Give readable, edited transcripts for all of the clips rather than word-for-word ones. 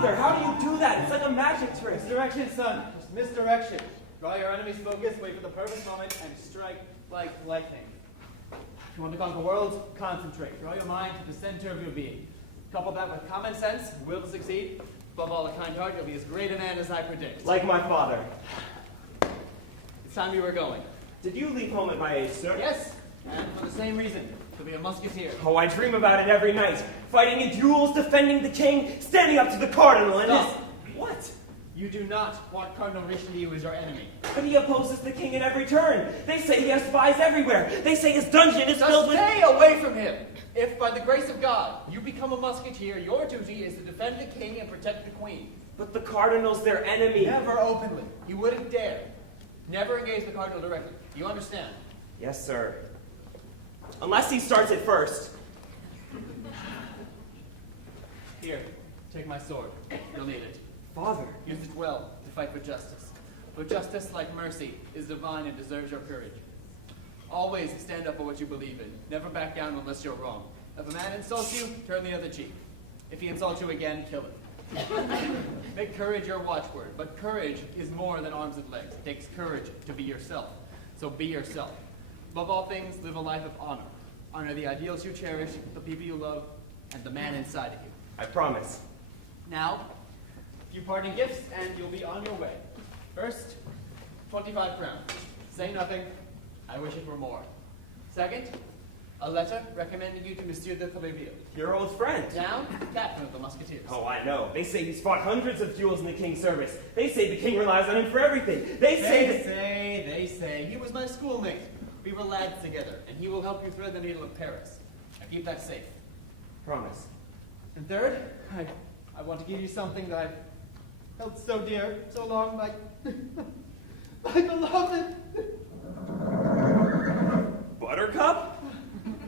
Father, how do you do that? It's like a magic trick. Misdirection, son. Just misdirection. Draw your enemy's focus, wait for the perfect moment, and strike like lightning. If you want to conquer worlds, concentrate. Draw your mind to the center of your being. Couple that with common sense, will to succeed. Above all, a kind heart, you'll be as great a man as I predict. Like my father. It's time you were going. Did you leave home at my age, sir? Yes, and for the same reason. To be a musketeer. Oh, I dream about it every night. Fighting in duels, defending the king, standing up to the cardinal, and Stop. What? You do not want Cardinal Richelieu as your enemy. But he opposes the king at every turn. They say he has spies everywhere. They say his dungeon is filled with... Stay away from him. If, by the grace of God, you become a musketeer, your duty is to defend the king and protect the queen. But the cardinal's their enemy. Never openly. You wouldn't dare. Never engage the cardinal directly. Do you understand? Yes, sir. Unless he starts it first. Here, take my sword. You'll need it. Father. Use it well to fight for justice. For justice, like mercy, is divine and deserves your courage. Always stand up for what you believe in. Never back down unless you're wrong. If a man insults you, turn the other cheek. If he insults you again, kill him. Make courage your watchword, but courage is more than arms and legs. It takes courage to be yourself. So be yourself. Above all things, live a life of honor. Honor the ideals you cherish, the people you love, and the man inside of you. I promise. Now, a few parting gifts, and you'll be on your way. First, 25 crowns. Say nothing. I wish it were more. Second, a letter recommending you to Monsieur de Cléville. Your old friend. Down, captain of the Musketeers. Oh, I know. They say he's fought hundreds of duels in the king's service. They say the king relies on him for everything. They say. He was my schoolmate. We were lads together, and he will help you thread the needle of Paris. Now keep that safe. Promise. And third, I want to give you something that I've held so dear, so long, my beloved. Buttercup?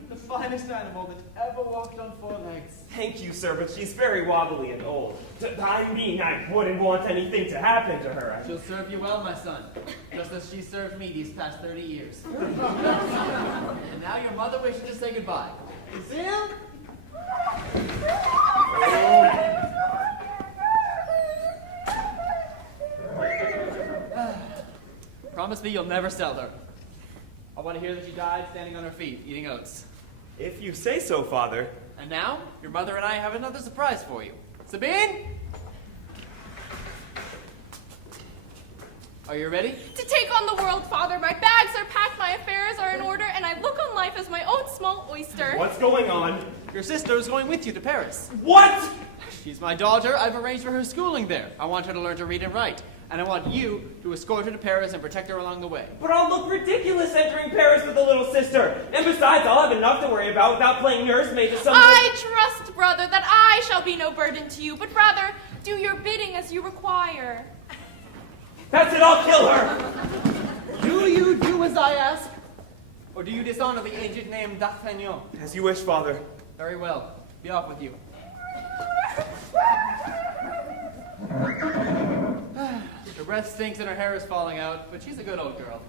The finest animal that ever walked on four legs. Thank you, sir, but she's very wobbly and old. I mean, I wouldn't want anything to happen to her. She'll serve you well, my son, just as she served me these past 30 years. And now your mother wishes to say goodbye. Zim! Promise me you'll never sell her. I want to hear that she died standing on her feet, eating oats. If you say so, Father. And now, your mother and I have another surprise for you. Sabine? Are you ready? To take on the world, Father. My bags are packed, my affairs are in order, and I look on life as my own small oyster. What's going on? Your sister is going with you to Paris. What? She's my daughter. I've arranged for her schooling there. I want her to learn to read and write. And I want you to escort her to Paris and protect her along the way. But I'll look ridiculous entering Paris with a little sister. And besides, I'll have enough to worry about without playing nursemaid to someone. I trust, brother, that I shall be no burden to you, but rather do your bidding as you require. That's it, I'll kill her. Do you do as I ask? Or do you dishonor the ancient name d'Artagnan? As you wish, Father. Very well. Be off with you. Her breath stinks and her hair is falling out, but she's a good old girl.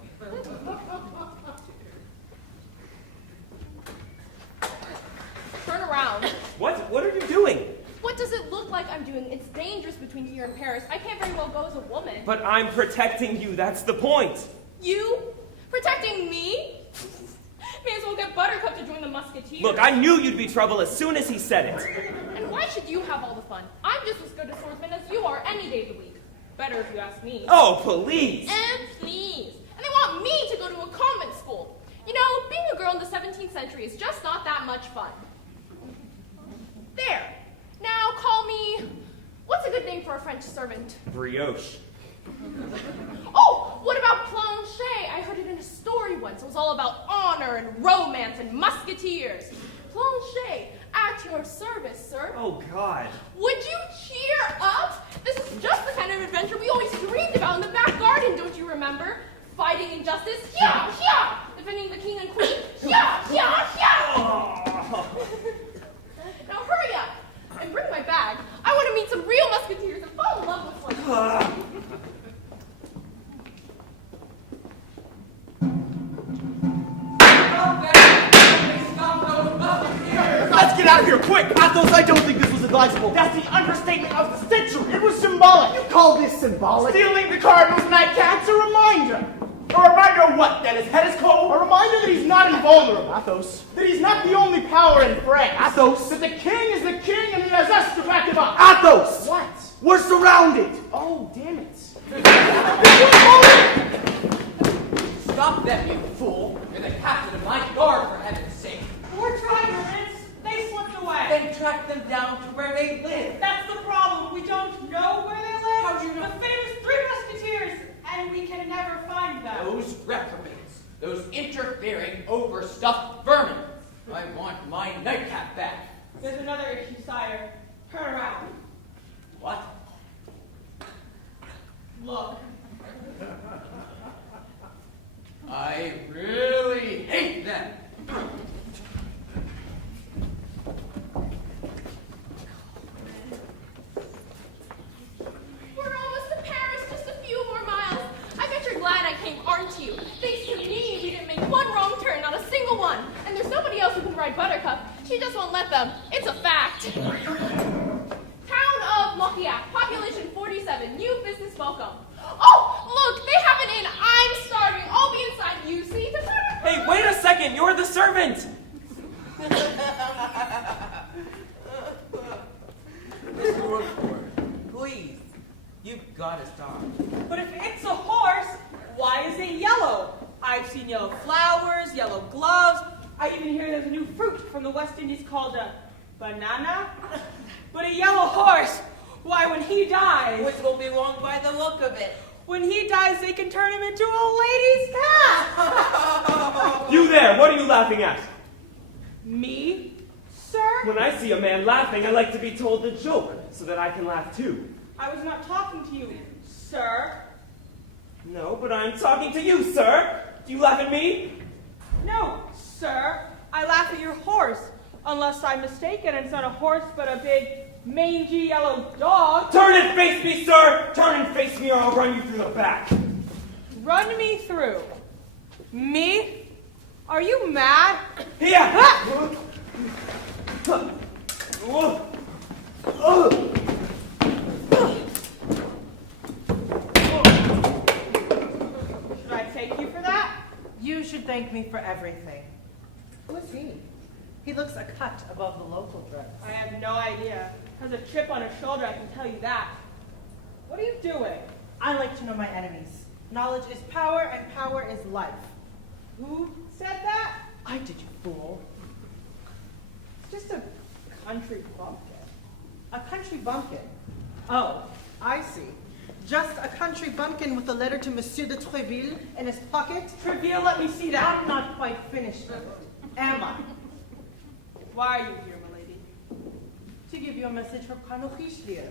Turn around. What? What are you doing? What does it look like I'm doing? It's dangerous between here and Paris. I can't very well go as a woman. But I'm protecting you, that's the point. You? Protecting me? May as well get Buttercup to join the Musketeers. Look, I knew you'd be trouble as soon as he said it. And why should you have all the fun? I'm just as good a swordsman as you are any day of the week. Better if you ask me. Oh, please. And please. And they want me to go to a convent school. You know, being a girl in the 17th century is just not that much fun. There. Now call me... What's a good name for a French servant? Brioche. Oh, what about plancher? I heard it in a story once. It was all about honor and romance and musketeers. Plancher, at your service, sir. Oh, God. Would you cheer up? This is just the kind of adventure we always dreamed about in the back garden, don't you remember? Fighting injustice, yeah, yeah. Defending the king and queen, yeah, yeah, yeah. Now hurry up and bring my bag. I want to meet some real musketeers and fall in love with one. Let's get out of here, quick! Athos, I don't think this was a advisable. That's the understatement of the century. It was symbolic. You call this symbolic? Stealing the Cardinal's nightcap's a reminder. A reminder of what? That his head is cold? A reminder that he's not invulnerable. Athos. That he's not the only power in France. Athos. That the king is the king and he has us to back him up. Athos! What? We're surrounded. Oh, damn it. Stop them, you fool! You're the captain of my guard, for heaven's sake! We're trying to rinse. They slipped away. Then track them down to where they live! That's the problem. We don't know where they live. How do you know? The famous 3 Musketeers, and we can never find them. Those reprobates, those interfering, overstuffed vermin! I want my nightcap back! There's another issue, sire. Turn around. What? Look. I really hate them! We're almost to Paris, just a few more miles. I bet you're glad I came, aren't you? Thanks to me, we didn't make one wrong turn, not a single one. And there's nobody else who can ride Buttercup. She just won't let them. It's a fact. Town of Montgomery, population 47, new business welcome. Oh, look, they have an inn. I'm starving. I'll be inside. You see? Hey, wait a second. You're the servant. Mr. Rookford, please, you've got to stop. But if it's a horse, why is it yellow? I've seen yellow flowers, yellow gloves. I even hear there's a new fruit from the West Indies called a banana. But a yellow horse, why, when he dies... Which will be wrong by the look of it. When he dies, they can turn him into a lady's cat. You there, what are you laughing at? Me, sir? When I see a man laughing, I like to be told a joke so that I can laugh too. I was not talking to you, sir. No, but I'm talking to you, sir. Do you laugh at me? No, sir. I laugh at your horse. Unless I'm mistaken, it's not a horse, but a big, mangy yellow dog. Turn and face me, sir! Turn and face me or I'll run you through the back. Run me through. Me? Are you mad? Here! Should I take you for that? You should thank me for everything. Who is he? He looks a cut above the local dress. I have no idea. Has a chip on his shoulder, I can tell you that. What are you doing? I like to know my enemies. Knowledge is power, and power is life. Who said that? I did, you fool. It's just a country bumpkin. A country bumpkin. Oh, I see. Just a country bumpkin with a letter to Monsieur de Treville in his pocket? Treville, let me see that. I'm not quite finished with it, am I? Why are you here, milady? To give you a message from Colonel Richelieu.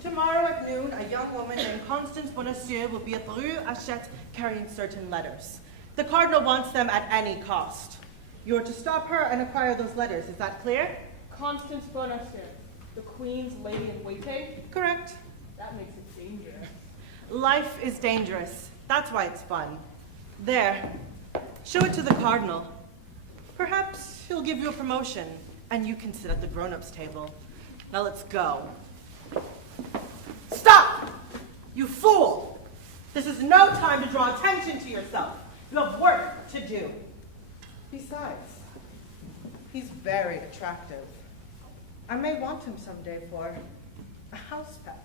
Tomorrow at noon, a young woman named Constance Bonacieux will be at Rue Hachette carrying certain letters. The Cardinal wants them at any cost. You're to stop her and acquire those letters. Is that clear? Constance Bonacieux, the Queen's lady-in-waiting? Correct. That makes it dangerous. Life is dangerous. That's why it's fun. There. Show it to the Cardinal. Perhaps he'll give you a promotion, and you can sit at the grown-ups table. Now let's go. Stop! You fool! This is no time to draw attention to yourself. You have work to do. Besides, he's very attractive. I may want him someday for a house pet.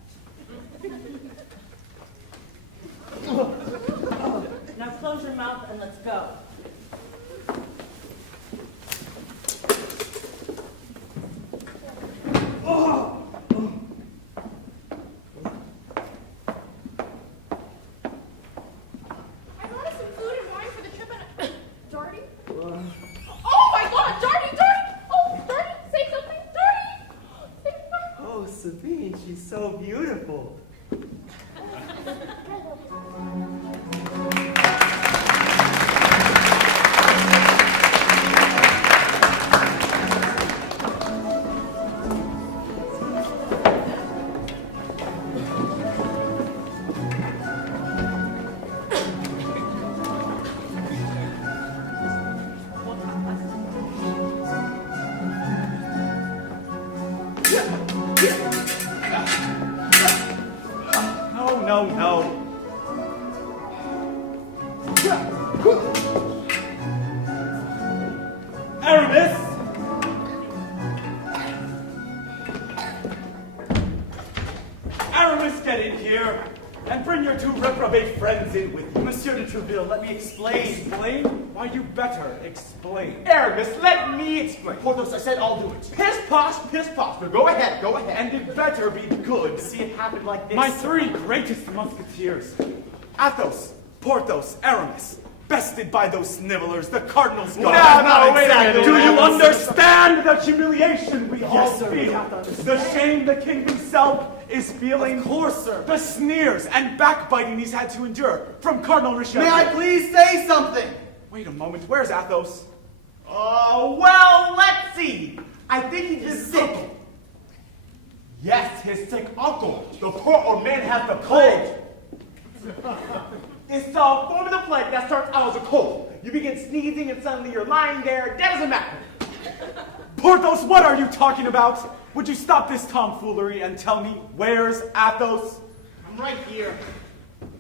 Now close your mouth and let's go. I wanted some food and wine for the trip and Darty? Oh my god, Darty, Darty! Oh, Darty, say something, Darty! Say something. Oh, Sabine, she's so beautiful. reprobate friends in with you. Monsieur de Trouville, let me explain. Explain? Why, you better explain. Aramis, let me explain. Porthos, I said I'll do it. Piss posh, but go ahead. And it better be good. See it happen like this. My three greatest musketeers, Athos, Porthos, Aramis, bested by those snivellers, the Cardinal's guard. No, wait a minute. Do you understand the humiliation we all Yes, sir, we feel? have to understand. The shame the king himself is feeling? Of course, sir. The sneers and backbiting he's had to endure from Cardinal Richelieu. May I please say something? Wait a moment, where's Athos? Oh, well, let's see. I think he's sick. Yes, his sick uncle. The poor old man has the cold. It's a form of the plague that starts out as a cold. You begin sneezing and suddenly you're lying there, dead as a mackerel. Porthos, what are you talking about? Would you stop this tomfoolery and tell me where's Athos? I'm right here.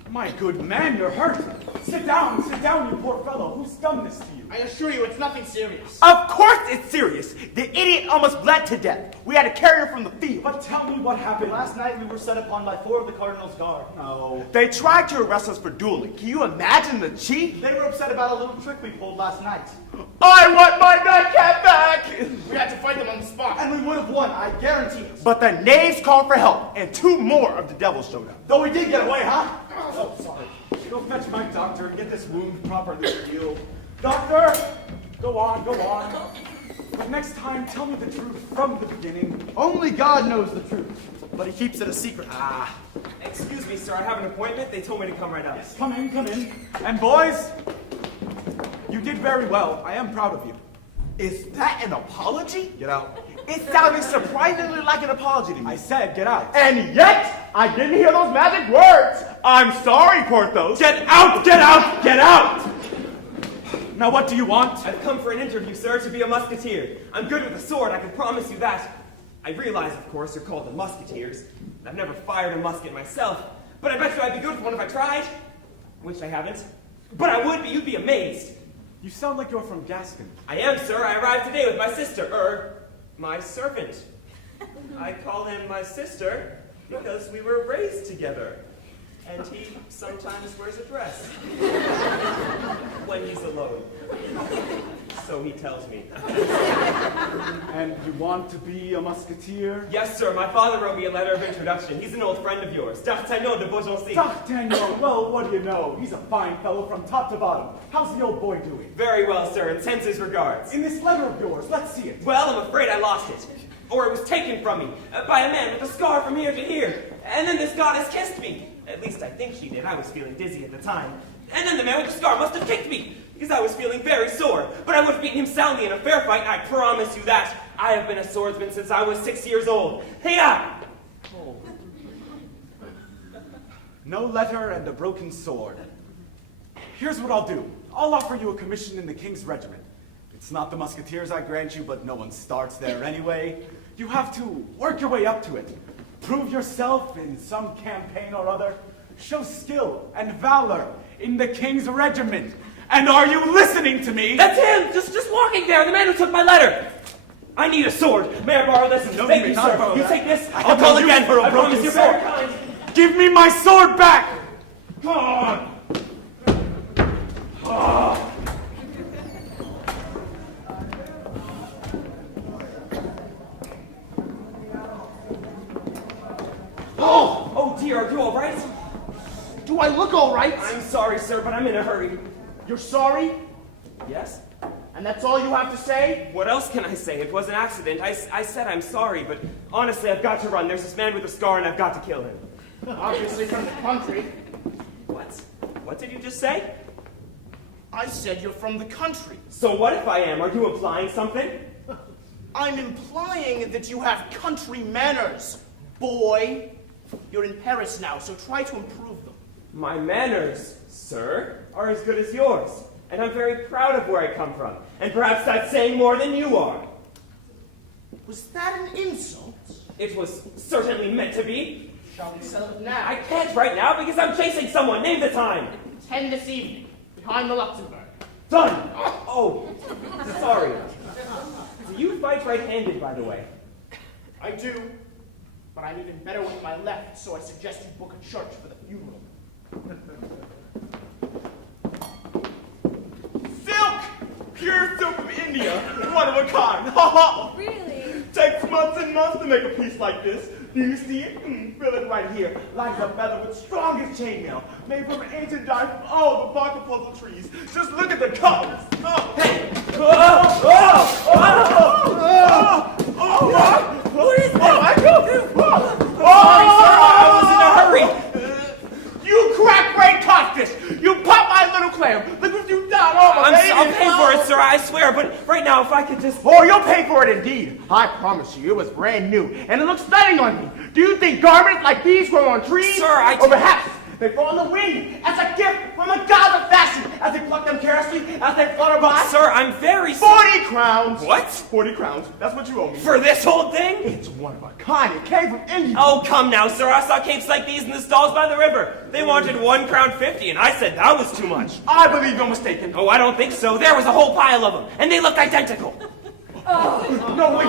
My good man, you're hurt. Sit down, you poor fellow. Who's done this to you? I assure you, it's nothing serious. Of course it's serious. The idiot almost bled to death. We had to carry her from the field. But tell me what happened. Last night we were set upon by 4 of the Cardinal's guard. No. They tried to arrest us for dueling. Can you imagine the chief? They were upset about a little trick we pulled last night. I want my nightcap back! We had to fight them on the spot. And we would have won, I guarantee it. But the knaves called for help, and 2 more of the devils showed up. Though we did get away, huh? Oh, sorry. Go fetch my doctor and get this wound properly healed. Doctor! Go on. But next time, tell me the truth from the beginning. Only God knows the truth, but he keeps it a secret. Excuse me, sir, I have an appointment. They told me to come right out. Come in. And boys, you did very well. I am proud of you. Is that an apology? Get out. It sounded surprisingly like an apology to me. I said get out. And yet, I didn't hear those magic words. I'm sorry, Porthos. Get out! Now what do you want? I've come for an interview, sir, to be a musketeer. I'm good with a sword, I can promise you that. I realize, of course, you're called the Musketeers. I've never fired a musket myself, but I bet you I'd be good with one if I tried. Which I haven't. But I would be, you'd be amazed. You sound like you're from Gascony. I am, sir. I arrived today with my sister, my servant. I call him my sister because we were raised together. And he sometimes wears a dress. When he's alone. So he tells me. And you want to be a musketeer? Yes, sir. My father wrote me a letter of introduction. He's an old friend of yours. D'Artagnan de Beaugency. D'Artagnan, well, what do you know? He's a fine fellow from top to bottom. How's the old boy doing? Very well, sir, and sends his regards. In this letter of yours, let's see it. Well, I'm afraid I lost it. Or it was taken from me by a man with a scar from here to here. And then this goddess kissed me. At least I think she did. I was feeling dizzy at the time. And then the man with the scar must have kicked me, because I was feeling very sore. But I would have beaten him soundly in a fair fight, I promise you that. I have been a swordsman since I was 6 years old. Hey-ya! Oh. No letter and a broken sword. Here's what I'll do. I'll offer you a commission in the King's regiment. It's not the Musketeers, I grant you, but no one starts there anyway. You have to work your way up to it. Prove yourself in some campaign or other. Show skill and valor in the King's regiment. And are you listening to me? That's him! Just walking there, the man who took my letter! I need a sword. May I borrow this? No, Thank you you, may not sir. borrow You that. take this, I I'll have call no use again. for a I promise broken you're very sword. kind. Give me my sword back! Come on! Oh dear, are you all right? Do I look all right? I'm sorry, sir, but I'm in a hurry. You're sorry? Yes? And that's all you have to say? What else can I say? It was an accident. I said I'm sorry, but honestly, I've got to run. There's this man with a scar, and I've got to kill him. Obviously from the country. What? What did you just say? I said you're from the country. So what if I am? Are you implying something? I'm implying that you have country manners, boy. You're in Paris now, so try to improve them. My manners, sir, are as good as yours. And I'm very proud of where I come from. And perhaps that's saying more than you are. Was that an insult? It was certainly meant to be. Shall we settle it now? I can't right now because I'm chasing someone. Name the time. 10 this evening, behind the Luxembourg. Done. Oh, sorry. Do you fight right-handed, by the way? I do, but I'm even better with my left, so I suggest you book a church for the funeral. Silk! Pure silk from India. One of a kind. Ha ha! Really? Takes months and months to make a piece like this. Do you see it? Feel it right here. Like a feather with strongest chainmail. Made from ancient dye from all the bark of puzzle trees. Just look at the colors. Oh. Hey! What is that? Sorry, sir, I was in a hurry. You crack brain codfish! You pop my little clam! Look what you've done! Oh, my baby! I'll pay for it, sir, I swear, but right now, if I could just... Oh, you'll pay for it indeed. I promise you, it was brand new, and it looks stunning on me. Do you think garments like these grow on trees? Sir, Or perhaps they fall on the wind as a gift from the gods of fashion, as they pluck them carelessly, as they flutter by? Sir, I'm very... 40 crowns! What? 40 crowns. That's what you owe me. For this whole thing? It's one of a kind. It came from India. Oh, come now, sir. I saw capes like these in the stalls by the river. They wanted £1.50, and I said that was too much. I believe you're mistaken. Oh, I don't think so. There was a whole pile of them, and they looked identical. No, wait.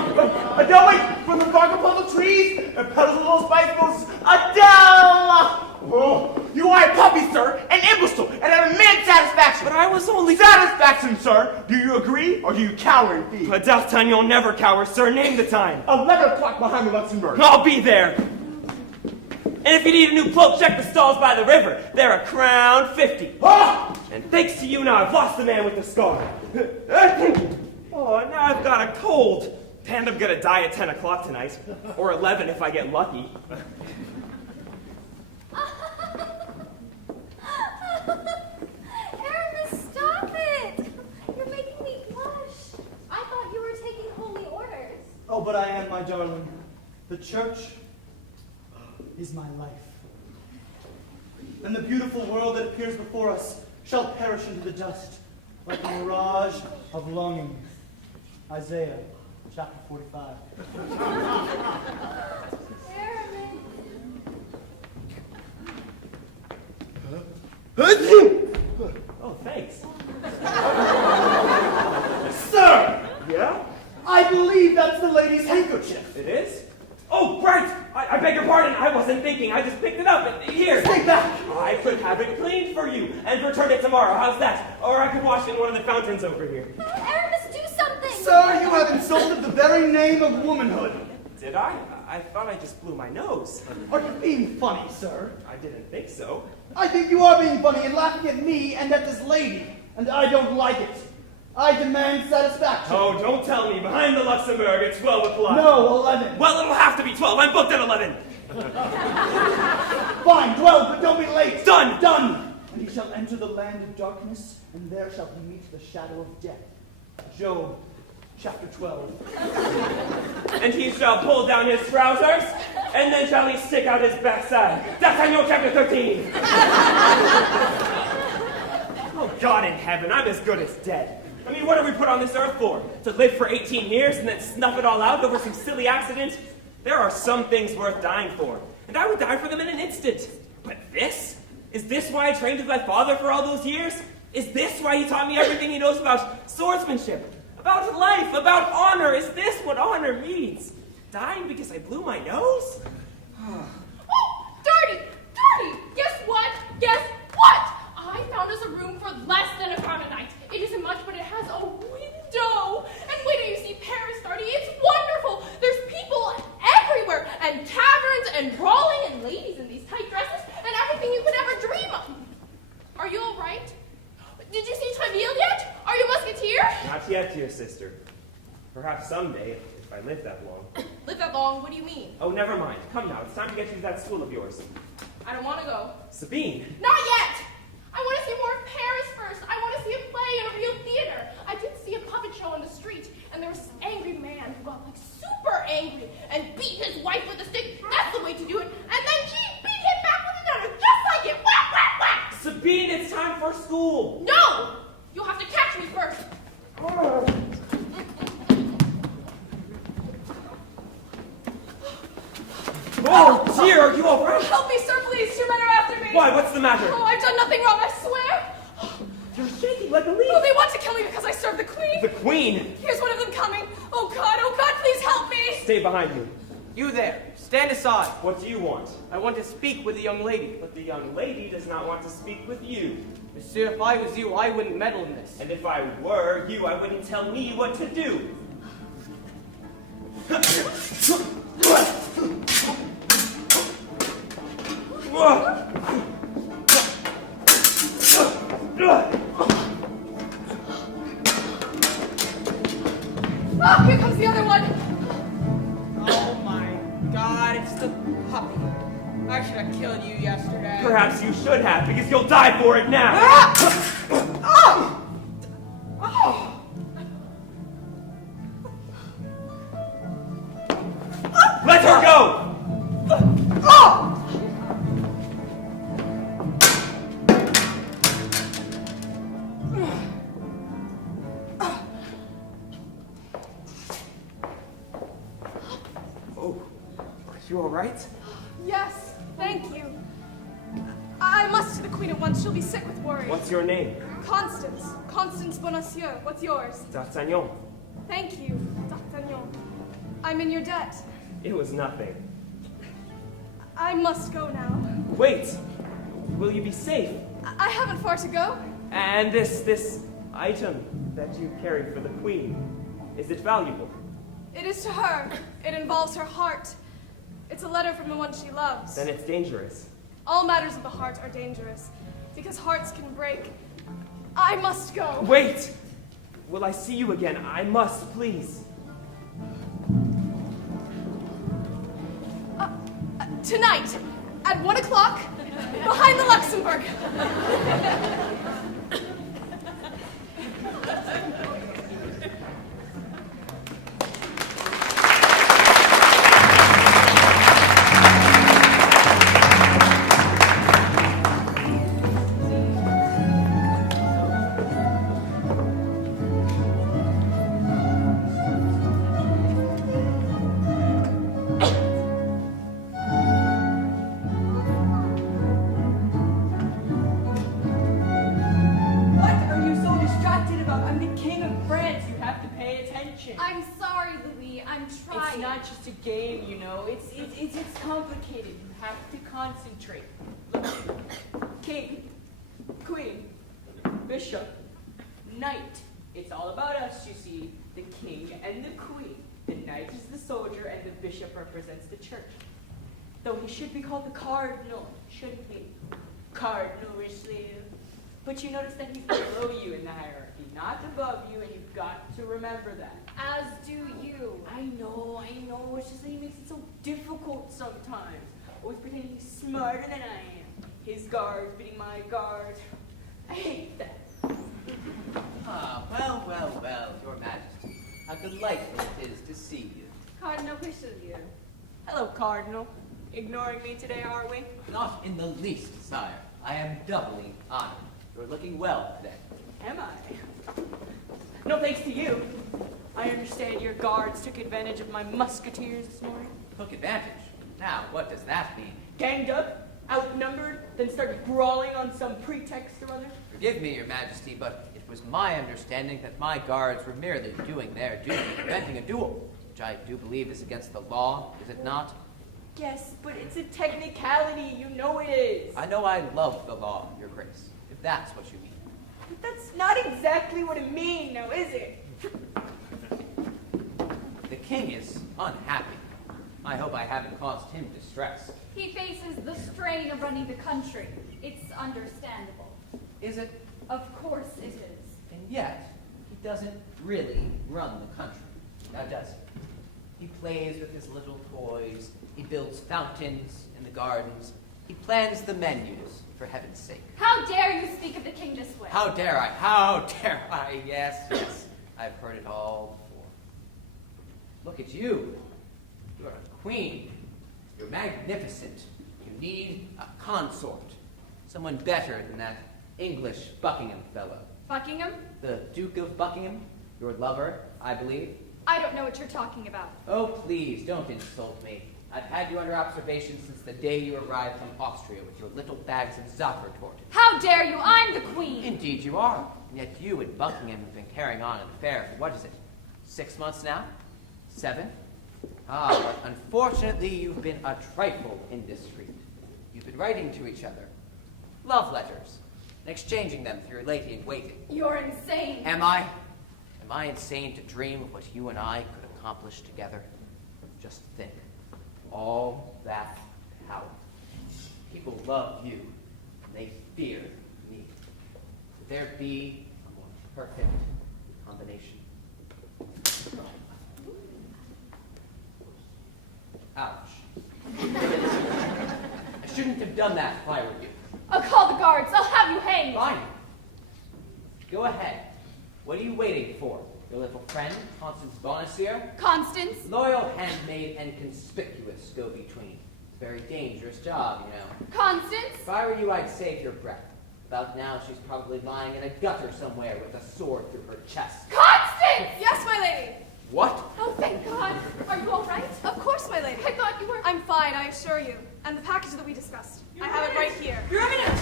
Adele, wait. From the bark of puzzle trees and petals of those spice roses. Adele! Oh, you are a puppy, sir. An imbecile. And an immense satisfaction. But I was only... Satisfaction, sir. Do you agree, or do you cower and flee? Adele, you'll never cower, sir. Name the time. 11 o'clock behind the Luxembourg. I'll be there. And if you need a new cloak, check the stalls by the river. They're £1.50. Ah! And thanks to you now, I've lost the man with the scar. Oh, and now I've got a cold. And I'm gonna die at 10 o'clock tonight. Or 11 if I get lucky. Aramis, stop it! You're making me blush. I thought you were taking holy orders. Oh, but I am, my darling. The church is my life. And the beautiful world that appears before us shall perish into the dust like a mirage of longing. Isaiah chapter 45. Aramis. Oh, thanks. Sir! Yeah? I believe that's the lady's handkerchief. It is? Oh, right! I beg your pardon. I wasn't thinking. I just picked it up. Here. Take that! I could have it cleaned for you and return it tomorrow. How's that? Or I could wash it in one of the fountains over here. Aramis, do something! Sir, you have insulted the very name of womanhood. Did I? I thought I just blew my nose. Are you being funny, sir? I didn't think so. I think you are being funny and laughing at me and at this lady, and I don't like it. I demand satisfaction. Oh, don't tell me. Behind the Luxembourg at 12 o'clock. No, 11. Well, it'll have to be 12. I'm booked at 11. Fine, 12, but don't be late. Done. Done. And he shall enter the land of darkness, and there shall he meet the shadow of death. Job, chapter 12. And he shall pull down his trousers, and then shall he stick out his backside. That's Daniel chapter 13. Oh, God in heaven, I'm as good as dead. I mean, what are we put on this earth for? To live for 18 years and then snuff it all out over some silly accident? There are some things worth dying for, and I would die for them in an instant. But this? Is this why I trained with my father for all those years? Is this why he taught me everything he knows about swordsmanship, about life, about honor? Is this what honor means? Dying because I blew my nose? Oh, dirty! Dirty! Guess what? Guess what? I found us a room for less than £1 a night. It isn't much, but it has a window. And wait till you see Paris, Darty. It's wonderful. There's people everywhere, and taverns, and brawling, and ladies in these tight dresses, and everything you could ever dream of. Are you all right? Did you see Treville yet? Are you Musketeer? Not yet, dear sister. Perhaps someday, if I live that long. Live that long? What do you mean? Oh, never mind. Come now, it's time to get you to that school of yours. I don't want to go. Sabine. Not yet! I want to see more of Paris first. I want to see a play in a real theater. I did see a puppet show on the street, and there was this angry man who got like super angry and beat his wife with a stick. That's the way to do it. And then she beat him back with another, just like it. Whack, whack, whack! Sabine, it's time for school. No! You'll have to catch me first. Oh, dear, are you all right? Help me, sir, please. 2 men are after me. Why, what's the matter? Oh, I've done nothing wrong, I swear. You're shaking like a leaf. Oh, they want to kill me because I served the queen. The queen. Here's one of them coming. Oh, God, please help me. Stay behind me. You there, stand aside. What do you want? I want to speak with the young lady. But the young lady does not want to speak with you. Monsieur, if I was you, I wouldn't meddle in this. And if I were you, I wouldn't tell me what to do. Oh, here comes the other one. Oh my God, it's the puppy. I should have killed you yesterday. Perhaps you should have, because you'll die for it now. Oh! Oh! Let her go! Oh! Oh, are you all right? Yes, thank you. I must to the queen at once. She'll be sick with worry. What's your name? Constance. Constance Bonacieux. What's yours? D'Artagnan. Thank you, D'Artagnan. I'm in your debt. It was nothing. I must go now. Wait! Will you be safe? I haven't far to go. And this item that you carry for the queen, is it valuable? It is to her. It involves her heart. It's a letter from the one she loves. Then it's dangerous. All matters of the heart are dangerous, because hearts can break. I must go. Wait! Will I see you again? I must, please. Tonight, at 1 o'clock, behind the Luxembourg. I'm sorry, Louis. I'm trying. It's not just a game, you know. It's complicated. You have to concentrate. Look, king, queen, bishop, knight. It's all about us, you see. The king and the queen. The knight is the soldier, and the bishop represents the church. Though he should be called the cardinal, shouldn't he? Cardinal Richelieu. But you notice that he's below you in the hierarchy, not above you, and you've got to remember that. As do you. I know. It's just that he makes it so difficult sometimes. Always pretending he's smarter than I am. His guards beating my guards. I hate that. Ah, well, Your Majesty. How delightful it is to see you. Cardinal Richelieu. Hello, Cardinal. Ignoring me today, are we? Not in the least, sire. I am doubly honored. You're looking well today. Am I? No thanks to you. I understand your guards took advantage of my musketeers this morning. Took advantage. Now, what does that mean? Ganged up, outnumbered, then started brawling on some pretext or other. Forgive me, Your Majesty, but it was my understanding that my guards were merely doing their duty, preventing a duel, which I do believe is against the law, is it not? Yes, but it's a technicality. You know it is. I know I love the law, Your Grace, if that's what you mean. But that's not exactly what it means, now, is it? The king is unhappy. I hope I haven't caused him distress. He faces the strain of running the country. It's understandable. Is it? Of course it is. And yet, he doesn't really run the country. Now does he? He plays with his little toys. He builds fountains in the gardens. He plans the menus, for heaven's sake. How dare you speak of the king this way? How dare I? How dare I? Yes. I've heard it all before. Look at you. You're a queen. You're magnificent. You need a consort. Someone better than that English Buckingham fellow. Buckingham? The Duke of Buckingham, your lover, I believe. I don't know what you're talking about. Oh, please, don't insult me. I've had you under observation since the day you arrived from Austria with your little bags of Zaffer torted. How dare you? I'm the queen. Indeed you are. And yet you and Buckingham have been carrying on an affair for, what is it, 6 months now? 7? Ah, but unfortunately you've been a trifle indiscreet. You've been writing to each other love letters and exchanging them for your lady in waiting. You're insane. Am I? Am I insane to dream of what you and I could accomplish together? Just think. All that power. People love you, and they fear me. Could there be a more perfect combination? Ouch. I shouldn't have done that if I were you. I'll call the guards. I'll have you hanged. Fine. Go ahead. What are you waiting for? Your little friend, Constance Bonacieux? Constance? Loyal, handmaid, and conspicuous go-between. It's a very dangerous job, you know. Constance? If I were you, I'd save your breath. About now, she's probably lying in a gutter somewhere with a sword through her chest. Constance! Yes, my lady. What? Oh, thank God. Are you all right? Of course, my lady. I thought you were... I'm fine, I assure you. And the package that we discussed. I have it right here. Your Eminence!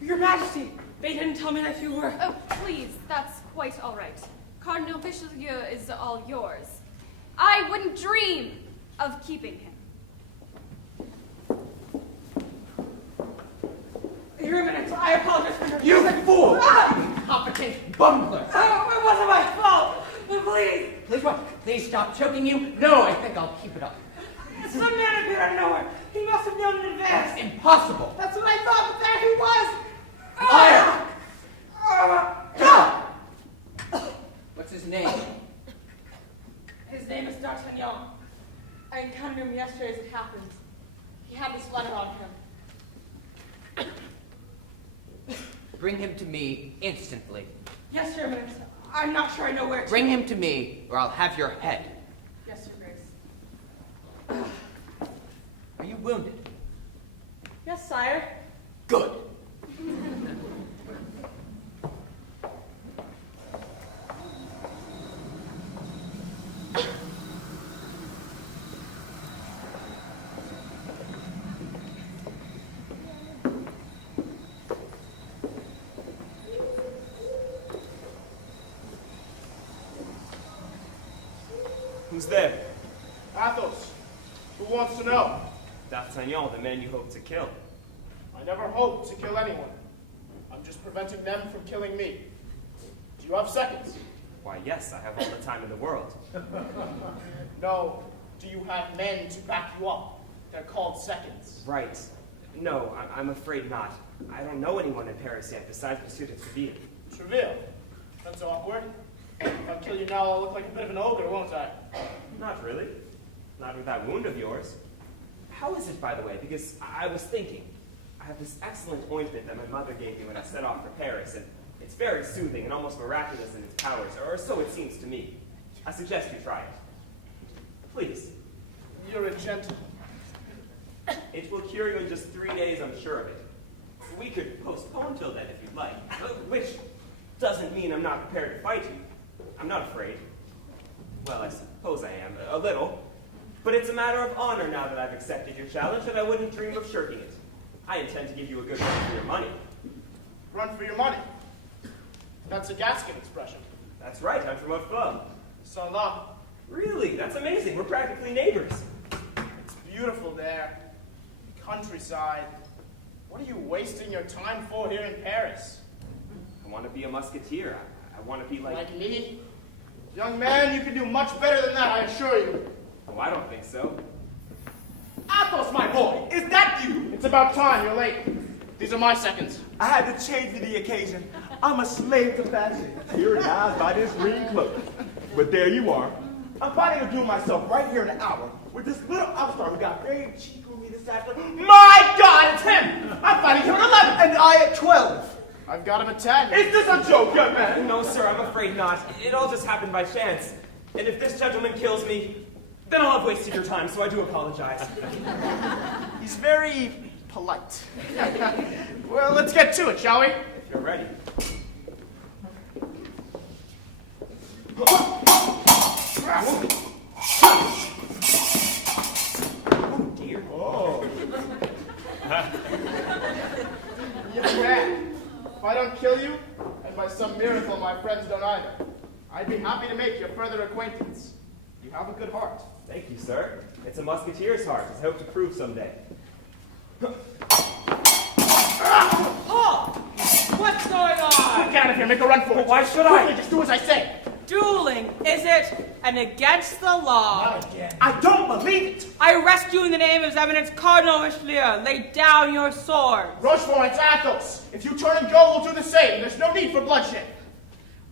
Your Majesty! They didn't tell me that you were... Oh, please, that's quite all right. Cardinal Richelieu is all yours. I wouldn't dream of keeping him. Your Eminence, I apologize for your... You fool! Ah! Incompetent bumbler! Oh, it wasn't my fault! Please! Please what? Please stop choking you? No, I think I'll keep it up. Some man appeared out of nowhere. He must have known in advance. That's impossible! That's what I thought, but there he was! Liar! Ah! What's his name? His name is D'Artagnan. I encountered him yesterday as it happened. He had this letter on him. Bring him to me instantly. Yes, Your Eminence. I'm not sure I know where to... Bring him to me, or I'll have your head. Yes, Your Grace. Are you wounded? Yes, sire. Good. Who's there? Athos, who wants to know? D'Artagnan, the man you hope to kill. I never hoped to kill anyone. I'm just preventing them from killing me. Do you have seconds? Why, yes, I have all the time in the world. No. Do you have men to back you up? They're called seconds. Right. No, I'm afraid not. I don't know anyone in Paris yet besides Monsieur de Treville. Treville. That's awkward. If I kill you now, I'll look like a bit of an ogre, won't I? Not really. Not with that wound of yours. How is it, by the way? Because I was thinking. I have this excellent ointment that my mother gave me when I set off for Paris, and it's very soothing and almost miraculous in its powers, or so it seems to me. I suggest you try it. Please. You're a gentleman. It will cure you in just 3 days, I'm sure of it. We could postpone till then if you'd like, which doesn't mean I'm not prepared to fight you. I'm not afraid. Well, I suppose I am, a little. But it's a matter of honor now that I've accepted your challenge, and I wouldn't dream of shirking it. I intend to give you a good run for your money. Run for your money. That's a Gascon expression. That's right, I'm from Haute Club. Saint-La. Really? That's amazing. We're practically neighbors. It's beautiful there. Countryside. What are you wasting your time for here in Paris? I want to be a musketeer. I want to be like... Like me? Young man, you can do much better than that, I assure you. Oh, I don't think so. Athos, my boy, is that you? It's about time, you're late. These are my seconds. I had to change for the occasion. I'm a slave to fashion, tyrannized by this green cloak. But there you are. I'm planning to do myself right here in an hour with this little upstart who got very cheeky with me this afternoon. My God, it's him! I'm fighting him at 11 and I at 12. I've got him at 10. Is this a joke, young man? No, sir, I'm afraid not. It all just happened by chance. And if this gentleman kills me, then I'll have wasted your time, so I do apologize. He's very polite. Well, let's get to it, shall we? If you're ready. Oh, dear. Oh. Young man, if I don't kill you, and by some miracle my friends don't either, I'd be happy to make your further acquaintance. You have a good heart. Thank you, sir. It's a Musketeer's heart, as I hope to prove someday. Oh! What's going on? Get out of here, make a run for it. Why should Quickly, I? just do as I say. Dueling, is it? And against the law. Not again. I don't believe it. I arrest you in the name of His Eminence Cardinal Richelieu. Lay down your sword. Rochefort, it's Athos. If you turn and go, we'll do the same. There's no need for bloodshed.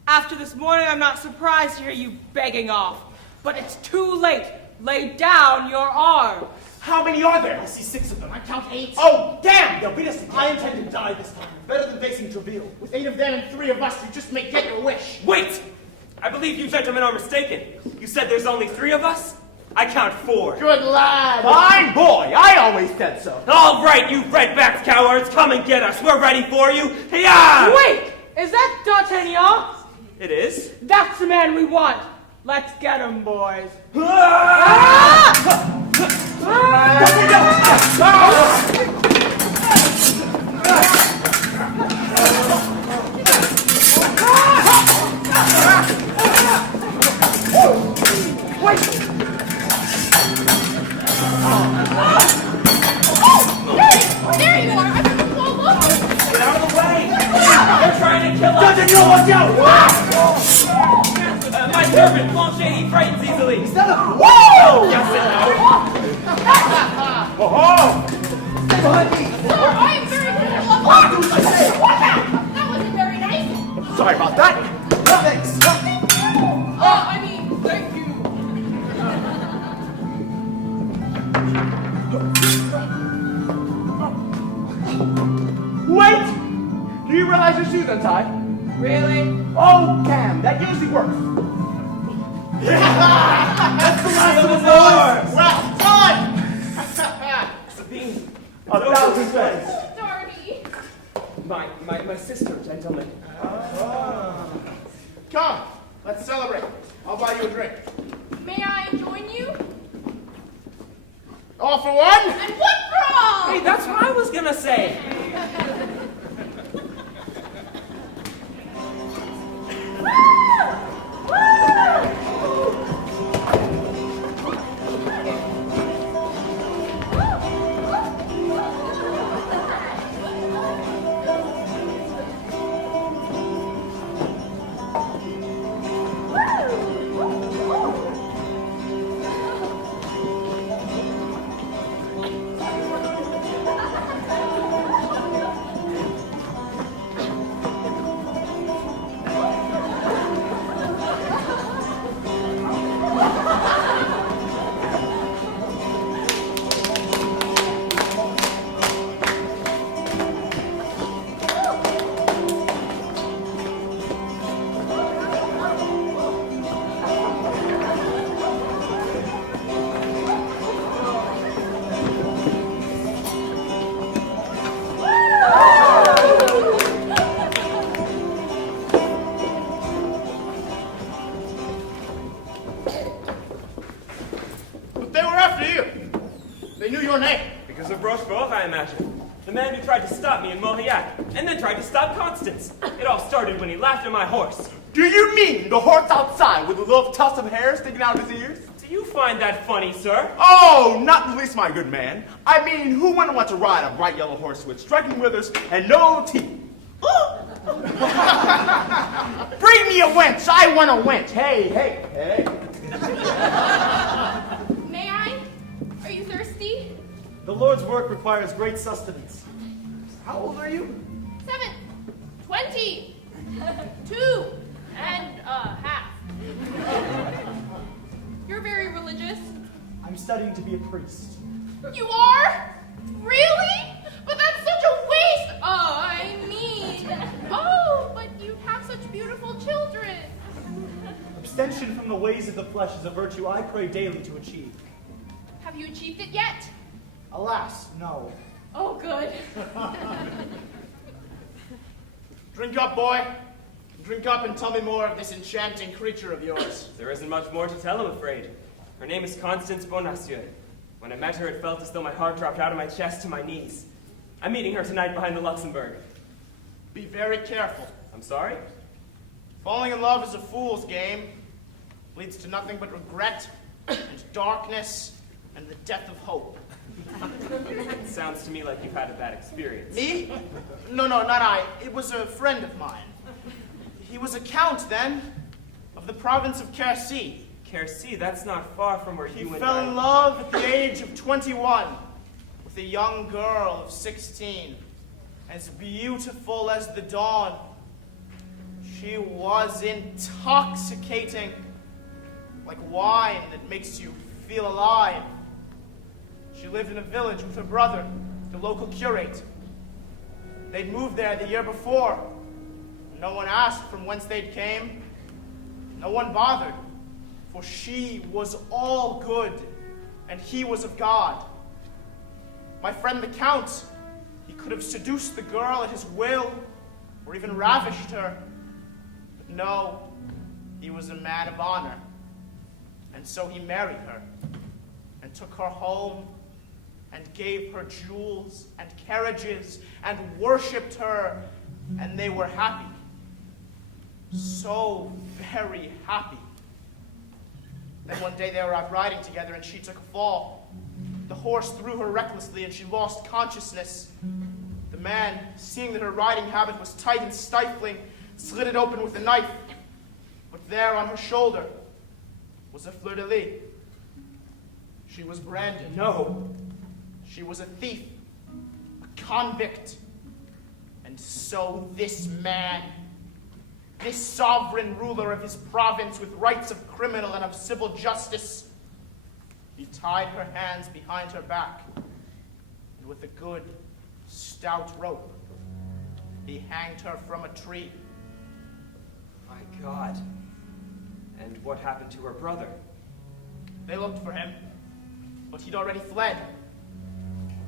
After this morning, I'm not surprised to hear you begging off. But it's too late. Lay down your arm. How many are there? I see 6 of them. I count 8. Oh, damn! They'll beat us. I intend to die this time. Better than facing Treville. With 8 of them and 3 of us, you just may get your wish. Wait! I believe you gentlemen are mistaken. You said there's only 3 of us? I count 4. Good lad. Fine boy, I always said so. All right, you red-backed cowards, come and get us. We're ready for you. Hiya! Wait! Is that D'Artagnan? It is. That's the man we want. Let's get him, boys. There you are! I put the wall over! Get out of the way! They're trying to kill us! D'Artagnan, watch out! My servant, Blanchet, he frightens easily. Whoa! Yes and no. Oh-ho! Sir, I am very good at love. Watch out! That wasn't very nice. Sorry about that. Thanks. I mean, thank you. Wait! Do you realize your shoe's untied? Really? Oh, damn, that usually works. That's the last of the doors! Well done! Sabine, 1,000 thanks. Darby. my sister, gentlemen. Come, let's celebrate. I'll buy you a drink. May I join you? All for one? And what for all? Hey, that's what I was gonna say. But they were after you. They knew your name. Because of Rochefort, I imagine. The man who tried to stop me in Mauriac, and then tried to stop Constance. It all started when he laughed at my horse. Do you mean the horse outside with a little tuft of hair sticking out of his ears? Do you find that funny, sir? Oh, not the least, my good man. I mean, who wouldn't want to ride a bright yellow horse with striking withers and no teeth? Bring me a wench. I want a wench. Hey, hey, hey. May I? Are you thirsty? The Lord's work requires great sustenance. How old are you? 7, 20, 2 and a half. You're very religious. I'm studying to be a priest. You are? Really? But that's such a waste. But you have such beautiful children. Abstention from the ways of the flesh is a virtue I pray daily to achieve. Have you achieved it yet? Alas, no. Oh, good. Drink up, boy. Drink up and tell me more of this enchanting creature of yours. There isn't much more to tell, I'm afraid. Her name is Constance Bonacieux. When I met her, it felt as though my heart dropped out of my chest to my knees. I'm meeting her tonight behind the Luxembourg. Be very careful. I'm sorry? Falling in love is a fool's game. Leads to nothing but regret and darkness and the death of hope. It sounds to me like you've had a bad experience. Me? No, not I. It was a friend of mine. He was a count then of the province of Quercy. Quercy, that's not far from where He you and fell I... in love at the age of 21 with a young girl of 16, as beautiful as the dawn. She was intoxicating, like wine that makes you feel alive. She lived in a village with her brother, the local curate. They'd moved there the year before. No one asked from whence they'd came. No one bothered, for she was all good, and he was of God. My friend the Count, he could have seduced the girl at his will, or even ravished her. But no, he was a man of honor. And so he married her, and took her home, and gave her jewels and carriages, and worshipped her, and they were happy. So very happy. Then one day they were out riding together, and she took a fall. The horse threw her recklessly, and she lost consciousness. The man, seeing that her riding habit was tight and stifling, slit it open with a knife. But there on her shoulder was a fleur-de-lis. She was branded. No. She was a thief, a convict. And so this man, this sovereign ruler of his province with rights of criminal and of civil justice, he tied her hands behind her back, and with a good, stout rope, he hanged her from a tree. My God. And what happened to her brother? They looked for him, but he'd already fled.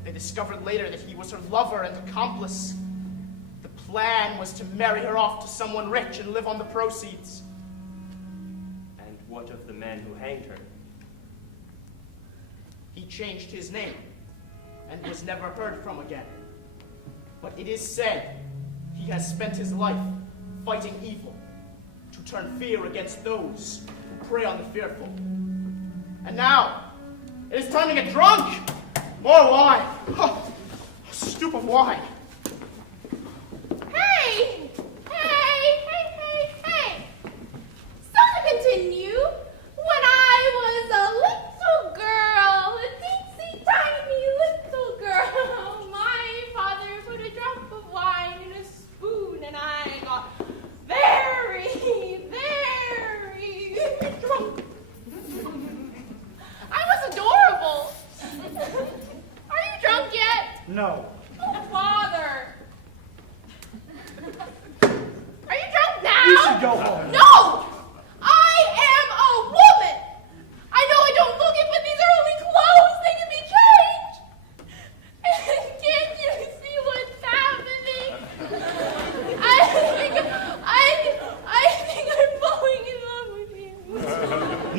They discovered later that he was her lover and accomplice. The plan was to marry her off to someone rich and live on the proceeds. And what of the man who hanged her? He changed his name and was never heard from again. But it is said he has spent his life fighting evil to turn fear against those who prey on the fearful. And now, it is time to get drunk! More wine! Oh, a stoop of wine! Hey! Hey! So to continue, when I was a little girl, a teensy tiny little girl, my father put a drop of wine in a spoon and I got very, very drunk. I was adorable. Are you drunk yet? No. Oh, Father. Are you drunk now? You should go home. No! I am a woman! I know I don't look it, but these are only clothes. They can be changed. And can't you see what's happening? I think I'm falling in love with you.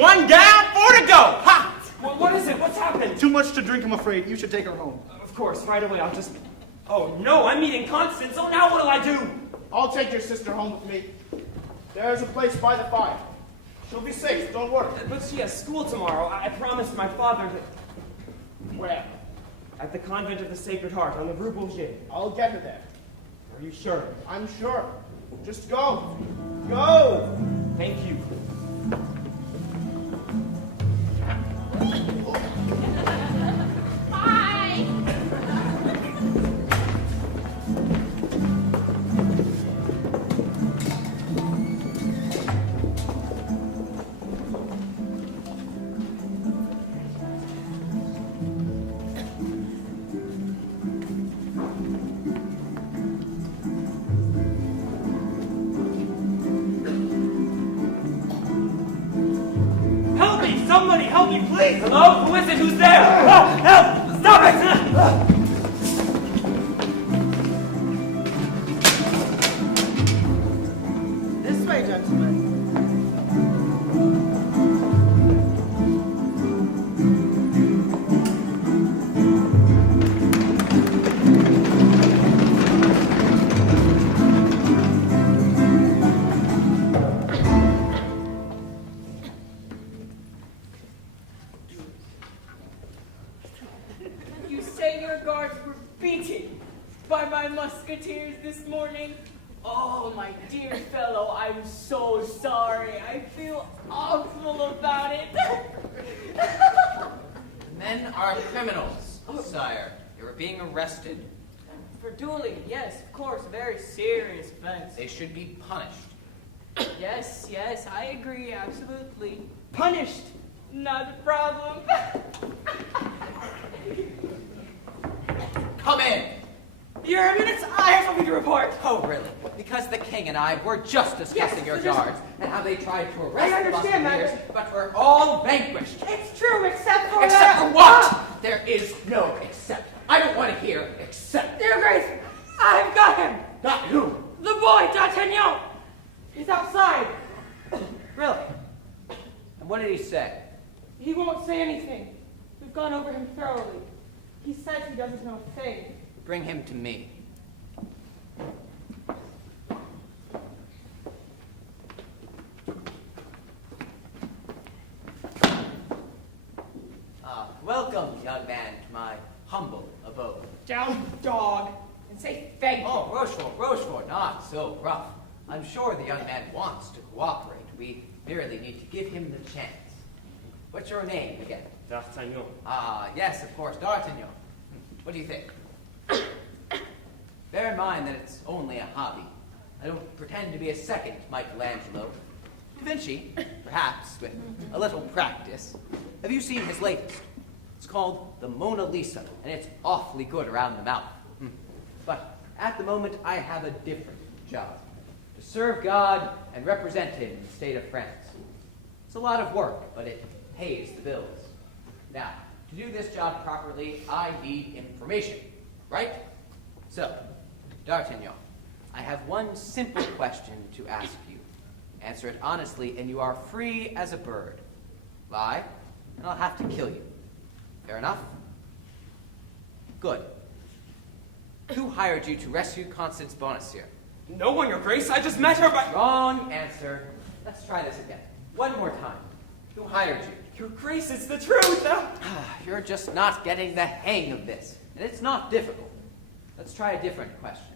One down, 4 to go. Ha! Well, what is it? What's happened? Too much to drink, I'm afraid. You should take her home. Of course, right away. I'll just... Oh, no, I'm meeting Constance. Oh, now what'll I do? I'll take your sister home with me. There's a place by the fire. She'll be safe, don't worry. But she has school tomorrow. I promised my father that... Where? At the Convent of the Sacred Heart on the Rue Bourget. I'll get her there. Are you sure? I'm sure. Just go. Go! Thank you. Bye. Help me! Somebody help me, please! Hello? Who is it? Who's there? Oh, help! Stop it! This way, gentlemen. guards were beaten by my musketeers this morning. Oh, my dear fellow, I'm so sorry. I feel awful about it. Men are criminals, sire. You are being arrested. For dueling, yes, of course, very serious offense. They should be punished. Yes, yes, I agree, absolutely. Punished, not a problem. Come in! Your Eminence, I have something to report. Oh, really? Because the king and I were just discussing your guards and how they tried to arrest I the understand that, Musketeers, but we're all vanquished. It's true, except for Except that. for what? There is no except. I don't want to hear except. Dear Grace, I've got him. Got who? The boy, D'Artagnan. He's outside. Really? And what did he say? He won't say anything. We've gone over him thoroughly. He says he doesn't know a thing. Bring him to me. Welcome, young man, to my humble abode. Down, dog, and say thank you. Oh, Rochefort, not so rough. I'm sure the young man wants to cooperate. We merely need to give him the chance. What's your name again? D'Artagnan. Ah, yes, of course, D'Artagnan. What do you think? Bear in mind that it's only a hobby. I don't pretend to be a second Michelangelo. Da Vinci, perhaps, with a little practice. Have you seen his latest? It's called the Mona Lisa, and it's awfully good around the mouth. But at the moment, I have a different job. To serve God and represent him in the state of France. It's a lot of work, but it pays the bills. Now, to do this job properly, I need information, right? So, D'Artagnan, I have one simple question to ask you. Answer it honestly, and you are free as a bird. Lie, and I'll have to kill you. Fair enough? Good. Who hired you to rescue Constance Bonacieux? No one, Your Grace. I just met her by... Wrong answer. Let's try this again. One more time. Who hired you? Your Grace, it's the truth. You're just not getting the hang of this. And it's not difficult. Let's try a different question.